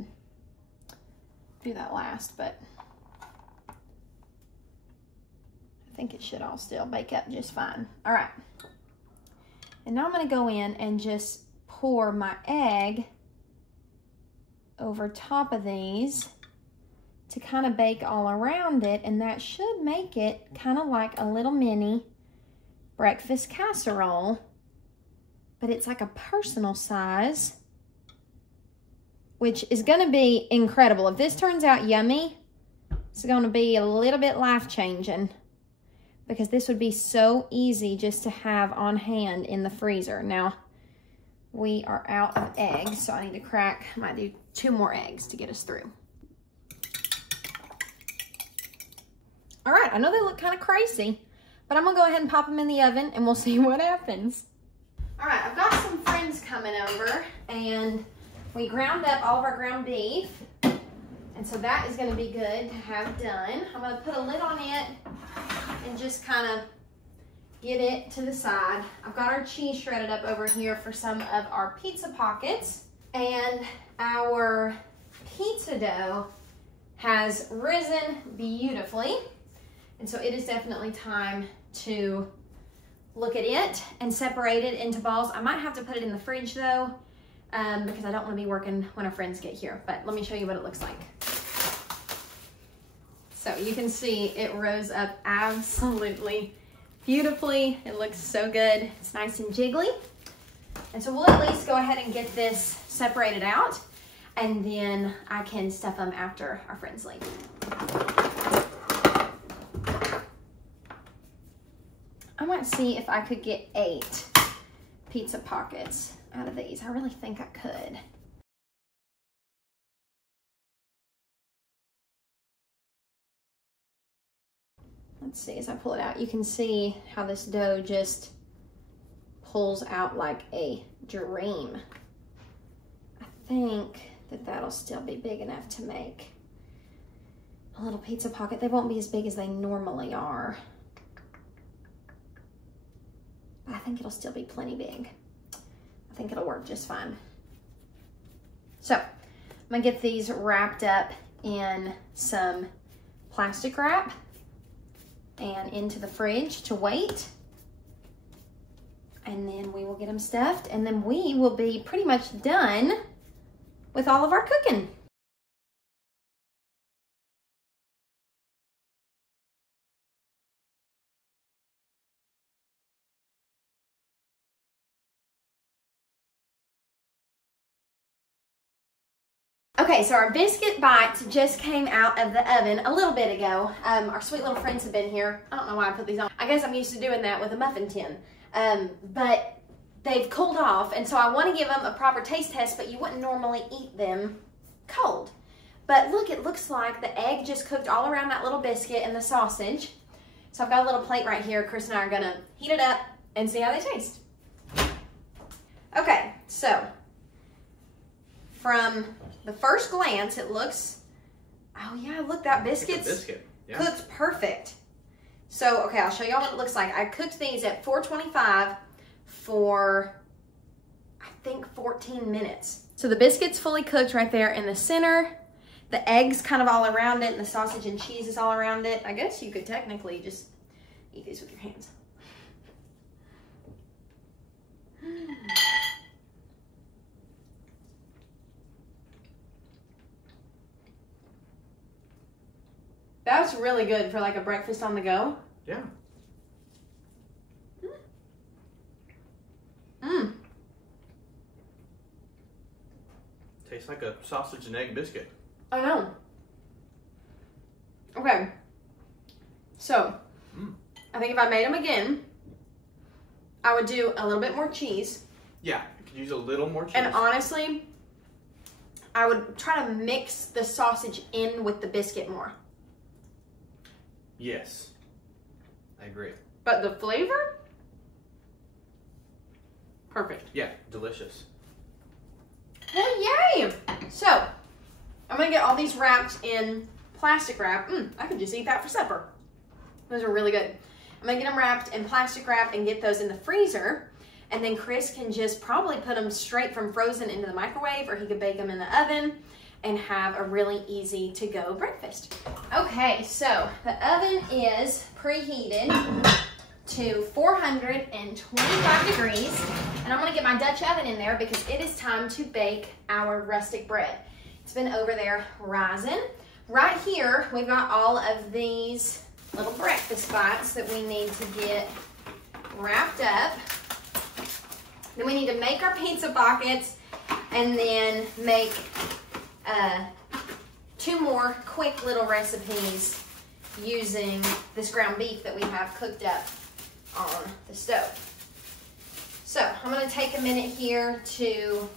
do that last, but I think it should all still bake up just fine. All right. And now I'm going to go in and just pour my egg over top of these to kind of bake all around it, and that should make it kind of like a little mini breakfast casserole, but it's like a personal size, which is going to be incredible. If this turns out yummy, it's going to be a little bit life-changing, because this would be so easy just to have on hand in the freezer. Now, we are out of eggs, so I need to crack, I might do 2 more eggs to get us through. All right, I know they look kind of crazy, but I'm gonna go ahead and pop them in the oven and we'll see what happens. All right, I've got some friends coming over and we ground up all of our ground beef. And so that is gonna be good to have done. I'm gonna put a lid on it and just kind of get it to the side. I've got our cheese shredded up over here for some of our pizza pockets, and our pizza dough has risen beautifully. And so it is definitely time to look at it and separate it into balls. I might have to put it in the fridge though, because I don't want to be working when our friends get here, but let me show you what it looks like. So you can see it rose up absolutely beautifully. It looks so good. It's nice and jiggly. And so we'll at least go ahead and get this separated out, and then I can stuff them after our friends leave. I might see if I could get 8 pizza pockets out of these. I really think I could. Let's see, as I pull it out, you can see how this dough just pulls out like a dream. I think that that'll still be big enough to make a little pizza pocket. They won't be as big as they normally are, but I think it'll still be plenty big. I think it'll work just fine. So I'm gonna get these wrapped up in some plastic wrap and into the fridge to wait. And then we will get them stuffed, and then we will be pretty much done with all of our cooking. Okay, so our biscuit bites just came out of the oven a little bit ago. Our sweet little friends have been here. I don't know why I put these on. I guess I'm used to doing that with a muffin tin. But they've cooled off, and so I want to give them a proper taste test, but you wouldn't normally eat them cold. But look, it looks like the egg just cooked all around that little biscuit and the sausage. So I've got a little plate right here. Chris and I are gonna heat it up and see how they taste. Okay, so from the first glance, it looks, oh yeah, look, that biscuit's cooked perfect. So, okay, I'll show y'all what it looks like. I cooked these at 425 for, I think, 14 minutes. So the biscuit's fully cooked right there in the center. The egg's kind of all around it, and the sausage and cheese is all around it. I guess you could technically just eat these with your hands. That's really good for like a breakfast on the go. Yeah. Mmm. Tastes like a sausage and egg biscuit. I know. Okay. So, I think if I made them again, I would do a little bit more cheese. Yeah, you could use a little more cheese. And honestly, I would try to mix the sausage in with the biscuit more. Yes, I agree. But the flavor? Perfect. Yeah, delicious. Well, yay! So, I'm gonna get all these wrapped in plastic wrap. I could just eat that for supper. Those are really good. I'm gonna get them wrapped in plastic wrap and get those in the freezer. And then Chris can just probably put them straight from frozen into the microwave, or he could bake them in the oven and have a really easy to go breakfast. Okay, so the oven is preheated to 425 degrees, and I'm gonna get my Dutch oven in there because it is time to bake our rustic bread. It's been over there rising. Right here, we've got all of these little breakfast bites that we need to get wrapped up. Then we need to make our pizza pockets and then make 2 more quick little recipes using this ground beef that we have cooked up on the stove. So I'm going to take a minute here to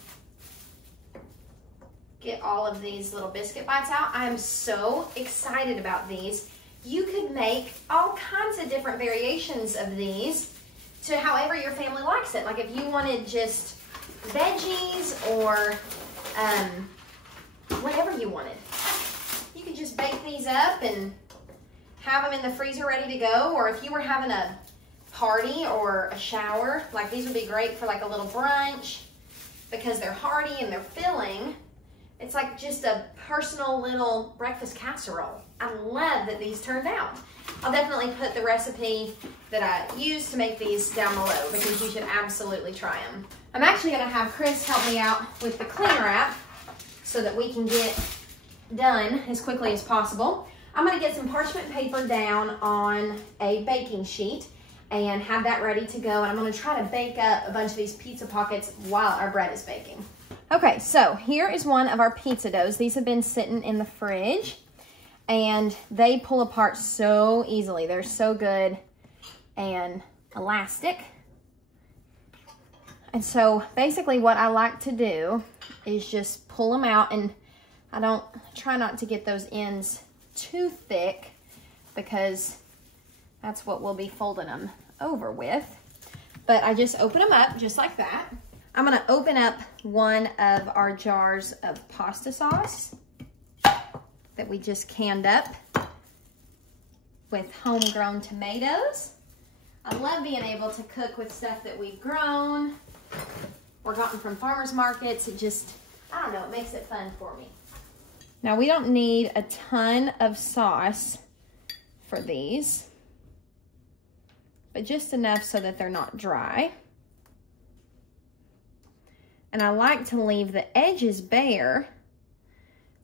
get all of these little biscuit bites out. I am so excited about these. You could make all kinds of different variations of these to however your family likes it. Like if you wanted just veggies or whatever you wanted. You could just bake these up and have them in the freezer ready to go. Or if you were having a party or a shower, like these would be great for like a little brunch because they're hearty and they're filling. It's like just a personal little breakfast casserole. I love that these turned out. I'll definitely put the recipe that I used to make these down below because you should absolutely try them. I'm actually gonna have Chris help me out with the cling wrap so that we can get done as quickly as possible. I'm gonna get some parchment paper down on a baking sheet and have that ready to go. And I'm gonna try to bake up a bunch of these pizza pockets while our bread is baking. Okay, so here is one of our pizza doughs. These have been sitting in the fridge and they pull apart so easily. They're so good and elastic. And so basically what I like to do is just pull them out, and I try not to get those ends too thick because that's what we'll be folding them over with. But I just open them up just like that. I'm gonna open up one of our jars of pasta sauce that we just canned up with homegrown tomatoes. I love being able to cook with stuff that we've grown or gotten from farmers markets. It just, I don't know, it makes it fun for me. Now we don't need a ton of sauce for these, but just enough so that they're not dry. And I like to leave the edges bare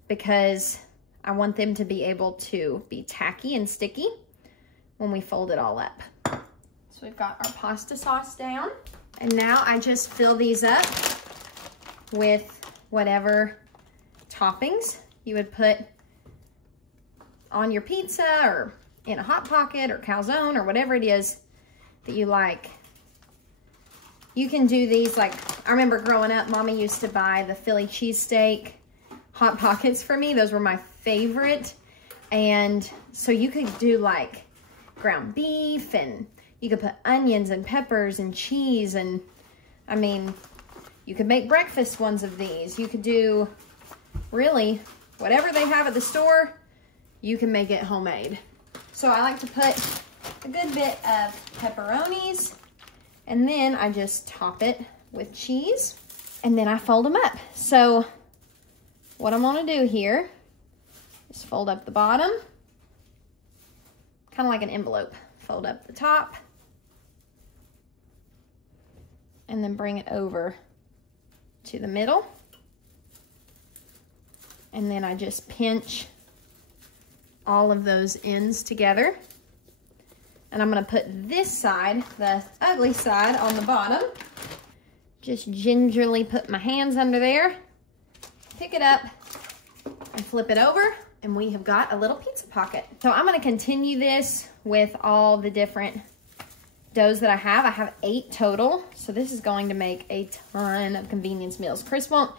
because I want them to be able to be tacky and sticky when we fold it all up. So we've got our pasta sauce down. And now I just fill these up with whatever toppings you would put on your pizza or in a Hot Pocket or calzone or whatever it is that you like. You can do these, like, I remember growing up, Mommy used to buy the Philly cheesesteak Hot Pockets for me. Those were my favorite. And so you could do like ground beef, and you could put onions and peppers and cheese, and I mean, you could make breakfast ones of these. You could do really whatever they have at the store, you can make it homemade. So I like to put a good bit of pepperonis, and then I just top it with cheese, and then I fold them up. So what I'm gonna do here is fold up the bottom, kind of like an envelope. Fold up the top, and then bring it over to the middle. And then I just pinch all of those ends together. And I'm gonna put this side, the ugly side, on the bottom. Just gingerly put my hands under there, pick it up, and flip it over, and we have got a little pizza pocket. So I'm gonna continue this with all the different doughs that I have. I have 8 total, so this is going to make a ton of convenience meals. Chris won't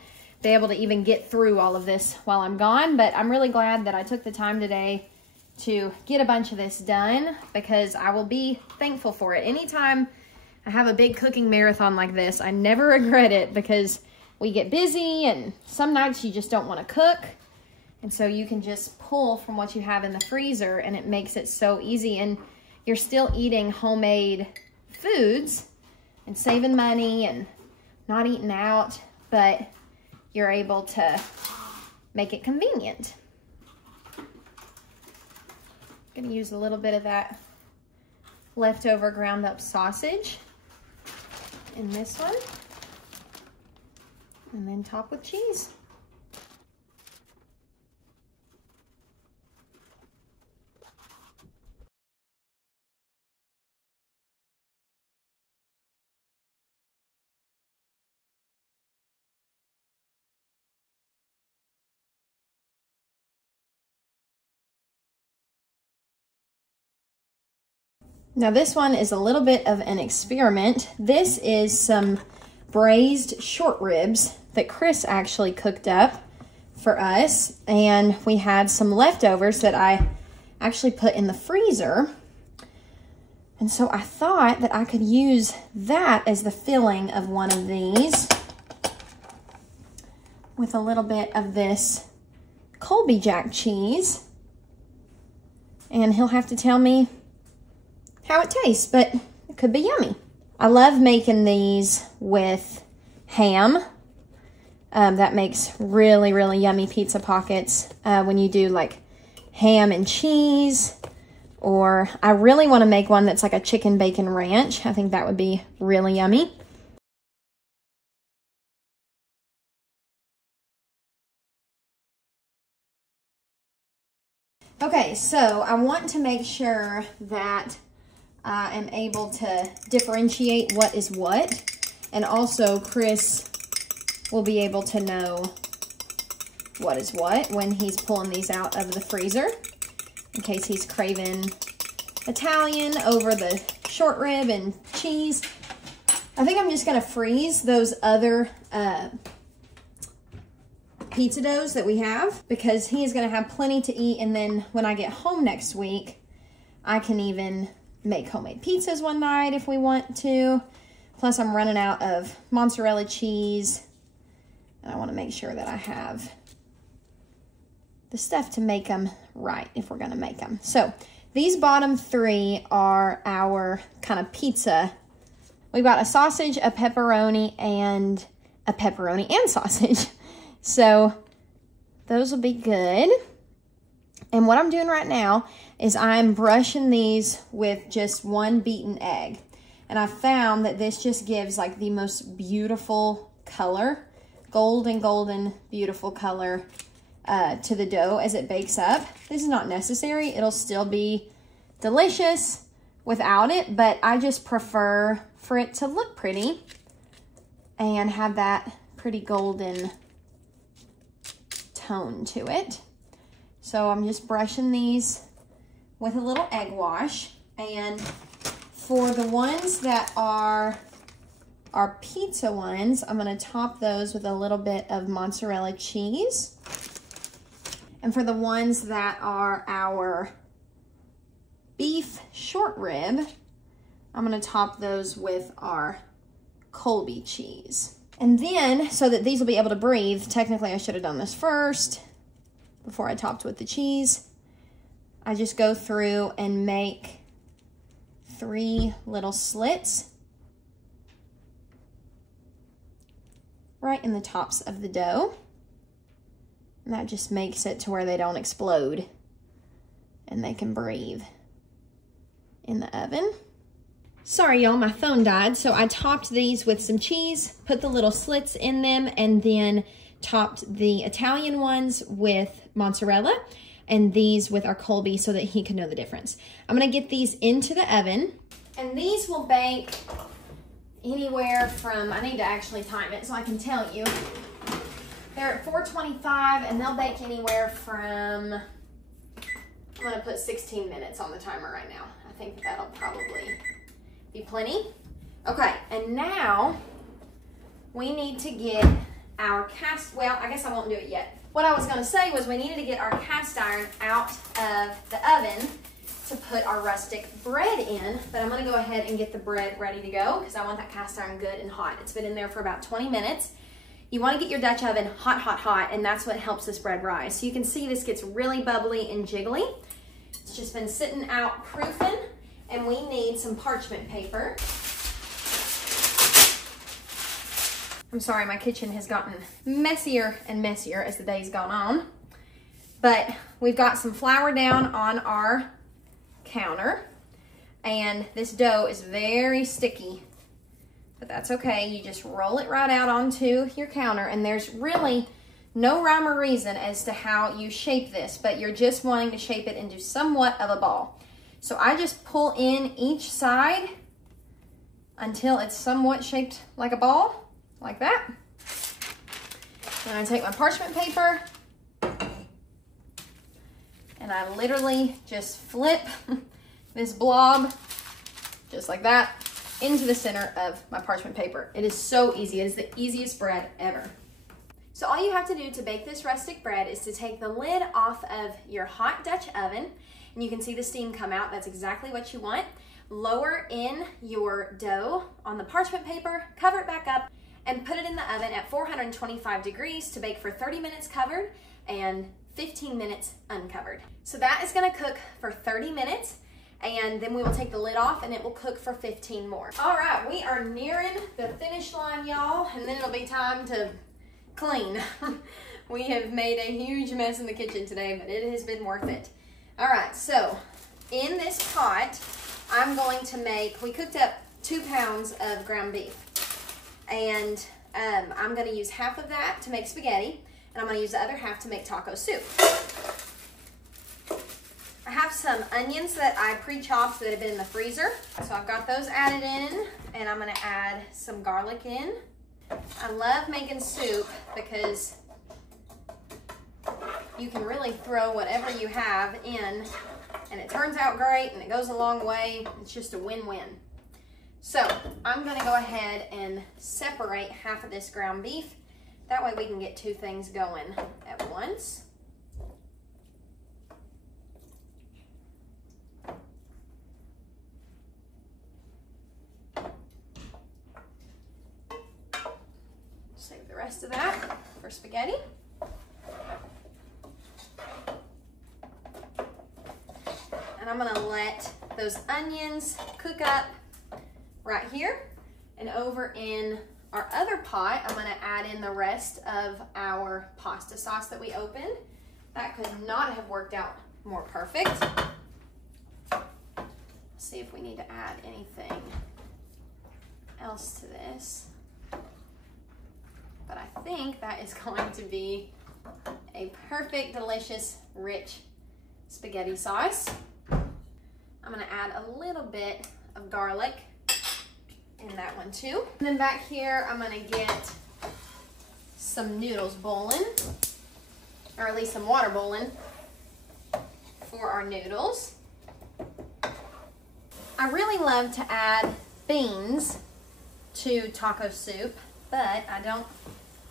be able to even get through all of this while I'm gone, but I'm really glad that I took the time today to get a bunch of this done, because I will be thankful for it. Anytime I have a big cooking marathon like this, I never regret it, because we get busy and some nights you just don't want to cook. And so you can just pull from what you have in the freezer, and it makes it so easy. And you're still eating homemade foods and saving money and not eating out, but you're able to make it convenient. I'm gonna use a little bit of that leftover ground up sausage in this one, and then top with cheese. Now this one is a little bit of an experiment. This is some braised short ribs that Chris actually cooked up for us, and we had some leftovers that I actually put in the freezer. And so I thought that I could use that as the filling of one of these with a little bit of this Colby Jack cheese. And he'll have to tell me how it tastes, but it could be yummy. I love making these with ham. That makes really, really yummy pizza pockets when you do like ham and cheese, or I really want to make one that's like a chicken bacon ranch. I think that would be really yummy. Okay, so I want to make sure that I am able to differentiate what is what, and also Chris will be able to know what is what when he's pulling these out of the freezer, in case he's craving Italian over the short rib and cheese. I think I'm just gonna freeze those other pizza doughs that we have, because he is gonna have plenty to eat, and then when I get home next week, I can even make homemade pizzas one night if we want to. Plus I'm running out of mozzarella cheese, and I want to make sure that I have the stuff to make them right if we're going to make them. So these bottom 3 are our kind of pizza. We've got a sausage, a pepperoni and sausage. So those will be good. And what I'm doing right now is I'm brushing these with just one beaten egg. And I found that this just gives like the most beautiful color, golden, beautiful color to the dough as it bakes up. This is not necessary. It'll still be delicious without it, but I just prefer for it to look pretty and have that pretty golden tone to it. So I'm just brushing these with a little egg wash. And for the ones that are our pizza ones, I'm gonna top those with a little bit of mozzarella cheese. And for the ones that are our beef short rib, I'm gonna top those with our Colby cheese. And then, so that these will be able to breathe, technically I should have done this first before I topped with the cheese. I just go through and make 3 little slits right in the tops of the dough. And that just makes it to where they don't explode and they can breathe in the oven. Sorry y'all, my phone died, so I topped these with some cheese, put the little slits in them, and then topped the Italian ones with mozzarella and these with our Colby so that he can know the difference. I'm gonna get these into the oven, and these will bake anywhere from, I need to actually time it so I can tell you. They're at 425 and they'll bake anywhere from, I'm gonna put 16 minutes on the timer right now. I think that'll probably be plenty. Okay, and now we need to get our well, I guess I won't do it yet. What I was gonna say was we needed to get our cast iron out of the oven to put our rustic bread in, but I'm gonna go ahead and get the bread ready to go because I want that cast iron good and hot. It's been in there for about 20 minutes. You wanna get your Dutch oven hot, and that's what helps this bread rise. So you can see this gets really bubbly and jiggly. It's just been sitting out proofing, and we need some parchment paper. I'm sorry, my kitchen has gotten messier and messier as the day's gone on. But we've got some flour down on our counter, and this dough is very sticky, but that's okay. You just roll it right out onto your counter, and there's really no rhyme or reason as to how you shape this, but you're just wanting to shape it into somewhat of a ball. So I just pull in each side until it's somewhat shaped like a ball, like that. Then I take my parchment paper and I literally just flip this blob, just like that, into the center of my parchment paper. It is so easy. It is the easiest bread ever. So all you have to do to bake this rustic bread is to take the lid off of your hot Dutch oven, and you can see the steam come out. That's exactly what you want. Lower in your dough on the parchment paper, cover it back up, and put it in the oven at 425 degrees to bake for 30 minutes covered and 15 minutes uncovered. So that is gonna cook for 30 minutes, and then we will take the lid off and it will cook for 15 more. All right, we are nearing the finish line, y'all, and then it'll be time to clean. We have made a huge mess in the kitchen today, but it has been worth it. All right, so in this pot, I'm going to make, we cooked up 2 pounds of ground beef, and I'm gonna use half of that to make spaghetti, and I'm gonna use the other half to make taco soup. I have some onions that I pre-chopped that have been in the freezer, so I've got those added in, and I'm gonna add some garlic in. I love making soup because you can really throw whatever you have in, and it turns out great, and it goes a long way. It's just a win-win. So I'm gonna go ahead and separate half of this ground beef. That way we can get 2 things going at once. Save the rest of that for spaghetti. And I'm gonna let those onions cook up right here and over in our other pot, I'm gonna add in the rest of our pasta sauce that we opened. That could not have worked out more perfect. Let's see if we need to add anything else to this. But I think that is going to be a perfect, delicious, rich spaghetti sauce. I'm gonna add a little bit of garlic in that one too. And then back here, I'm gonna get some noodles boiling, or at least some water boiling for our noodles. I really love to add beans to taco soup, but I don't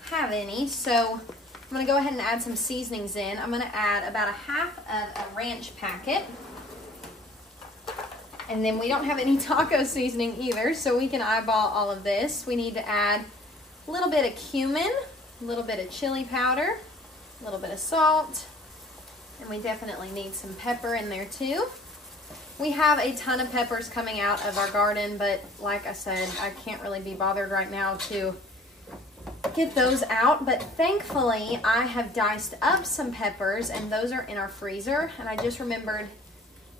have any, so I'm gonna go ahead and add some seasonings in. I'm gonna add about a half of a ranch packet. And then we don't have any taco seasoning either, so we can eyeball all of this. We need to add a little bit of cumin, a little bit of chili powder, a little bit of salt, and we definitely need some pepper in there too. We have a ton of peppers coming out of our garden, but like I said, I can't really be bothered right now to get those out, but thankfully I have diced up some peppers and those are in our freezer, and I just remembered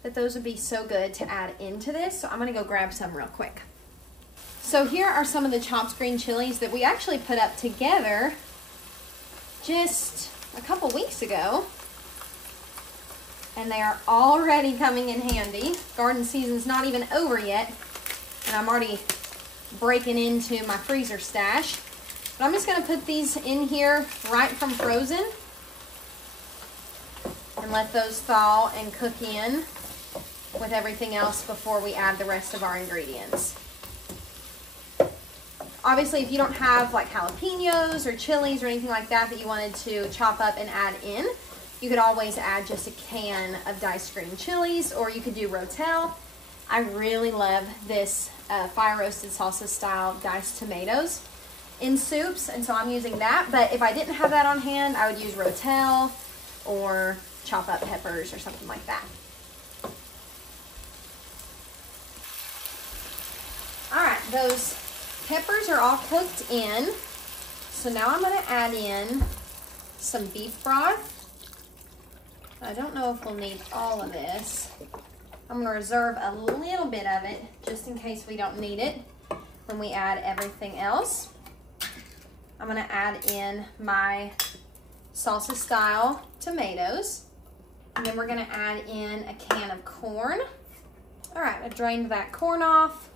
that those would be so good to add into this, so I'm gonna go grab some real quick. So here are some of the chopped green chilies that we actually put up together just a couple weeks ago, and they are already coming in handy. Garden season's not even over yet, and I'm already breaking into my freezer stash. But I'm just gonna put these in here right from frozen and let those thaw and cook in with everything else before we add the rest of our ingredients. Obviously, if you don't have like jalapenos or chilies or anything like that that you wanted to chop up and add in, you could always add just a can of diced green chilies, or you could do rotel. I really love this fire roasted salsa style diced tomatoes in soups, and so I'm using that. But if I didn't have that on hand, I would use rotel or chop up peppers or something like that. All right, those peppers are all cooked in. So now I'm gonna add in some beef broth. I don't know if we'll need all of this. I'm gonna reserve a little bit of it just in case we don't need it when we add everything else. I'm gonna add in my salsa style tomatoes. And then we're gonna add in a can of corn. All right, I drained that corn off.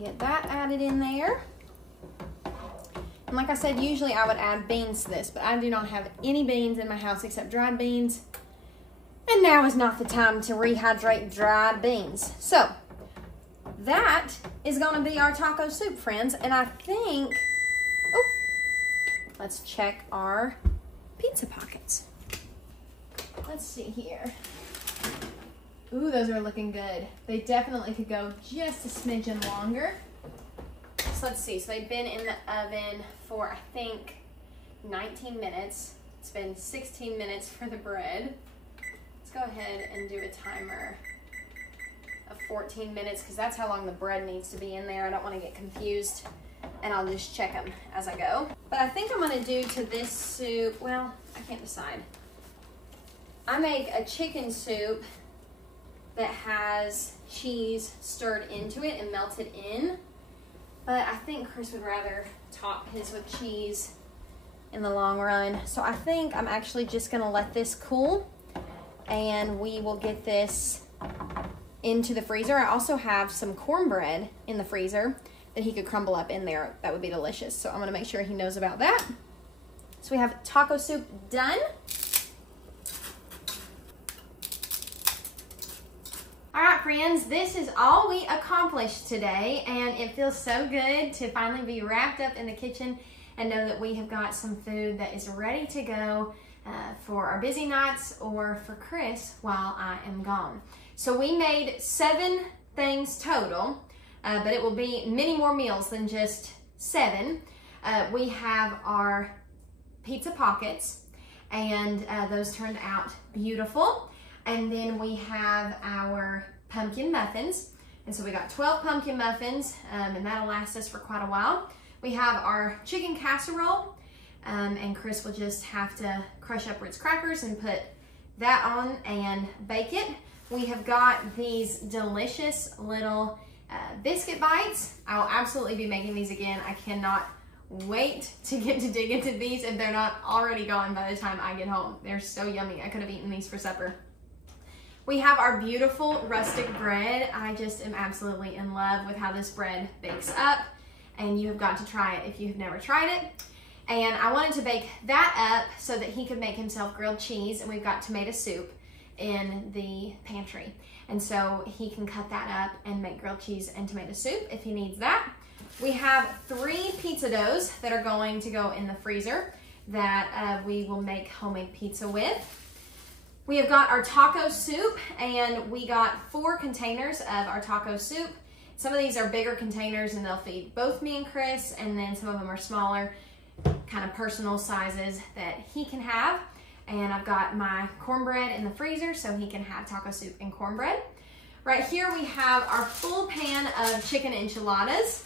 Get that added in there. And like I said, usually I would add beans to this, but I do not have any beans in my house except dried beans. And now is not the time to rehydrate dried beans. So that is gonna be our taco soup, friends. And I think, oh, let's check our pizza pockets. Let's see here. Ooh, those are looking good. They definitely could go just a smidgen longer. So let's see, so they've been in the oven for, I think, 19 minutes. It's been 16 minutes for the bread. Let's go ahead and do a timer of 14 minutes because that's how long the bread needs to be in there. I don't want to get confused, and I'll just check them as I go. But I think I'm gonna do to this soup, well, I can't decide. I make a chicken soup that has cheese stirred into it and melted in. But I think Chris would rather top his with cheese in the long run. So I think I'm actually just gonna let this cool and we will get this into the freezer. I also have some cornbread in the freezer that he could crumble up in there. That would be delicious. So I'm gonna make sure he knows about that. So we have taco soup done. All right, friends, this is all we accomplished today, and it feels so good to finally be wrapped up in the kitchen and know that we have got some food that is ready to go for our busy nights or for Chris while I am gone. So we made 7 things total, but it will be many more meals than just 7. We have our pizza pockets, and those turned out beautiful. And then we have our pumpkin muffins, And so we got 12 pumpkin muffins, and that'll last us for quite a while. We have our chicken casserole, and Chris will just have to crush up Ritz Crackers and put that on and bake it. We have got these delicious little biscuit bites. I will absolutely be making these again. I cannot wait to get to dig into these if they're not already gone by the time I get home. They're so yummy. I could have eaten these for supper. We have our beautiful rustic bread. I just am absolutely in love with how this bread bakes up, and you have got to try it if you've never tried it. And I wanted to bake that up so that he could make himself grilled cheese, and we've got tomato soup in the pantry. And so he can cut that up and make grilled cheese and tomato soup if he needs that. We have 3 pizza doughs that are going to go in the freezer that we will make homemade pizza with. We have got our taco soup, and we got 4 containers of our taco soup. Some of these are bigger containers and they'll feed both me and Chris, and then some of them are smaller, kind of personal sizes that he can have. And I've got my cornbread in the freezer so he can have taco soup and cornbread. Right here we have our full pan of chicken enchiladas.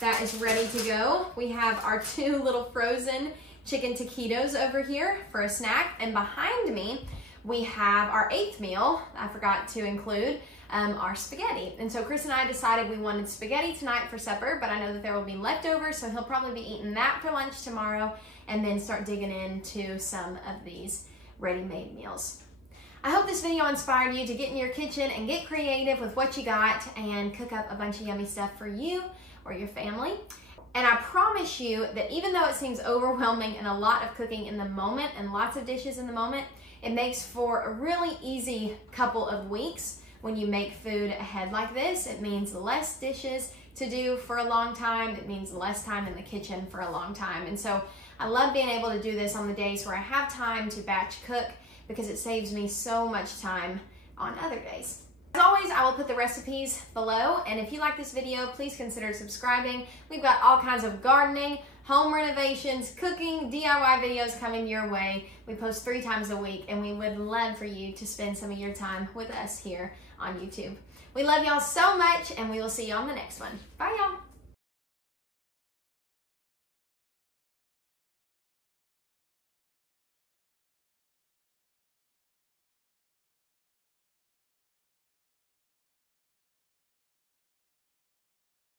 That is ready to go. We have our 2 little frozen chicken taquitos over here for a snack. And behind me, we have our 8th meal, I forgot to include, our spaghetti. And so Chris and I decided we wanted spaghetti tonight for supper, but I know that there will be leftovers, so he'll probably be eating that for lunch tomorrow and then start digging into some of these ready-made meals. I hope this video inspired you to get in your kitchen and get creative with what you got and cook up a bunch of yummy stuff for you or your family. And I promise you that even though it seems overwhelming and a lot of cooking in the moment and lots of dishes in the moment, it makes for a really easy couple of weeks when you make food ahead like this. It means less dishes to do for a long time. It means less time in the kitchen for a long time. And so I love being able to do this on the days where I have time to batch cook because it saves me so much time on other days. As always, I will put the recipes below, and if you like this video, please consider subscribing. We've got all kinds of gardening, home renovations, cooking, DIY videos coming your way. We post 3 times a week, and we would love for you to spend some of your time with us here on YouTube. We love y'all so much, and we will see you on the next one. Bye, y'all.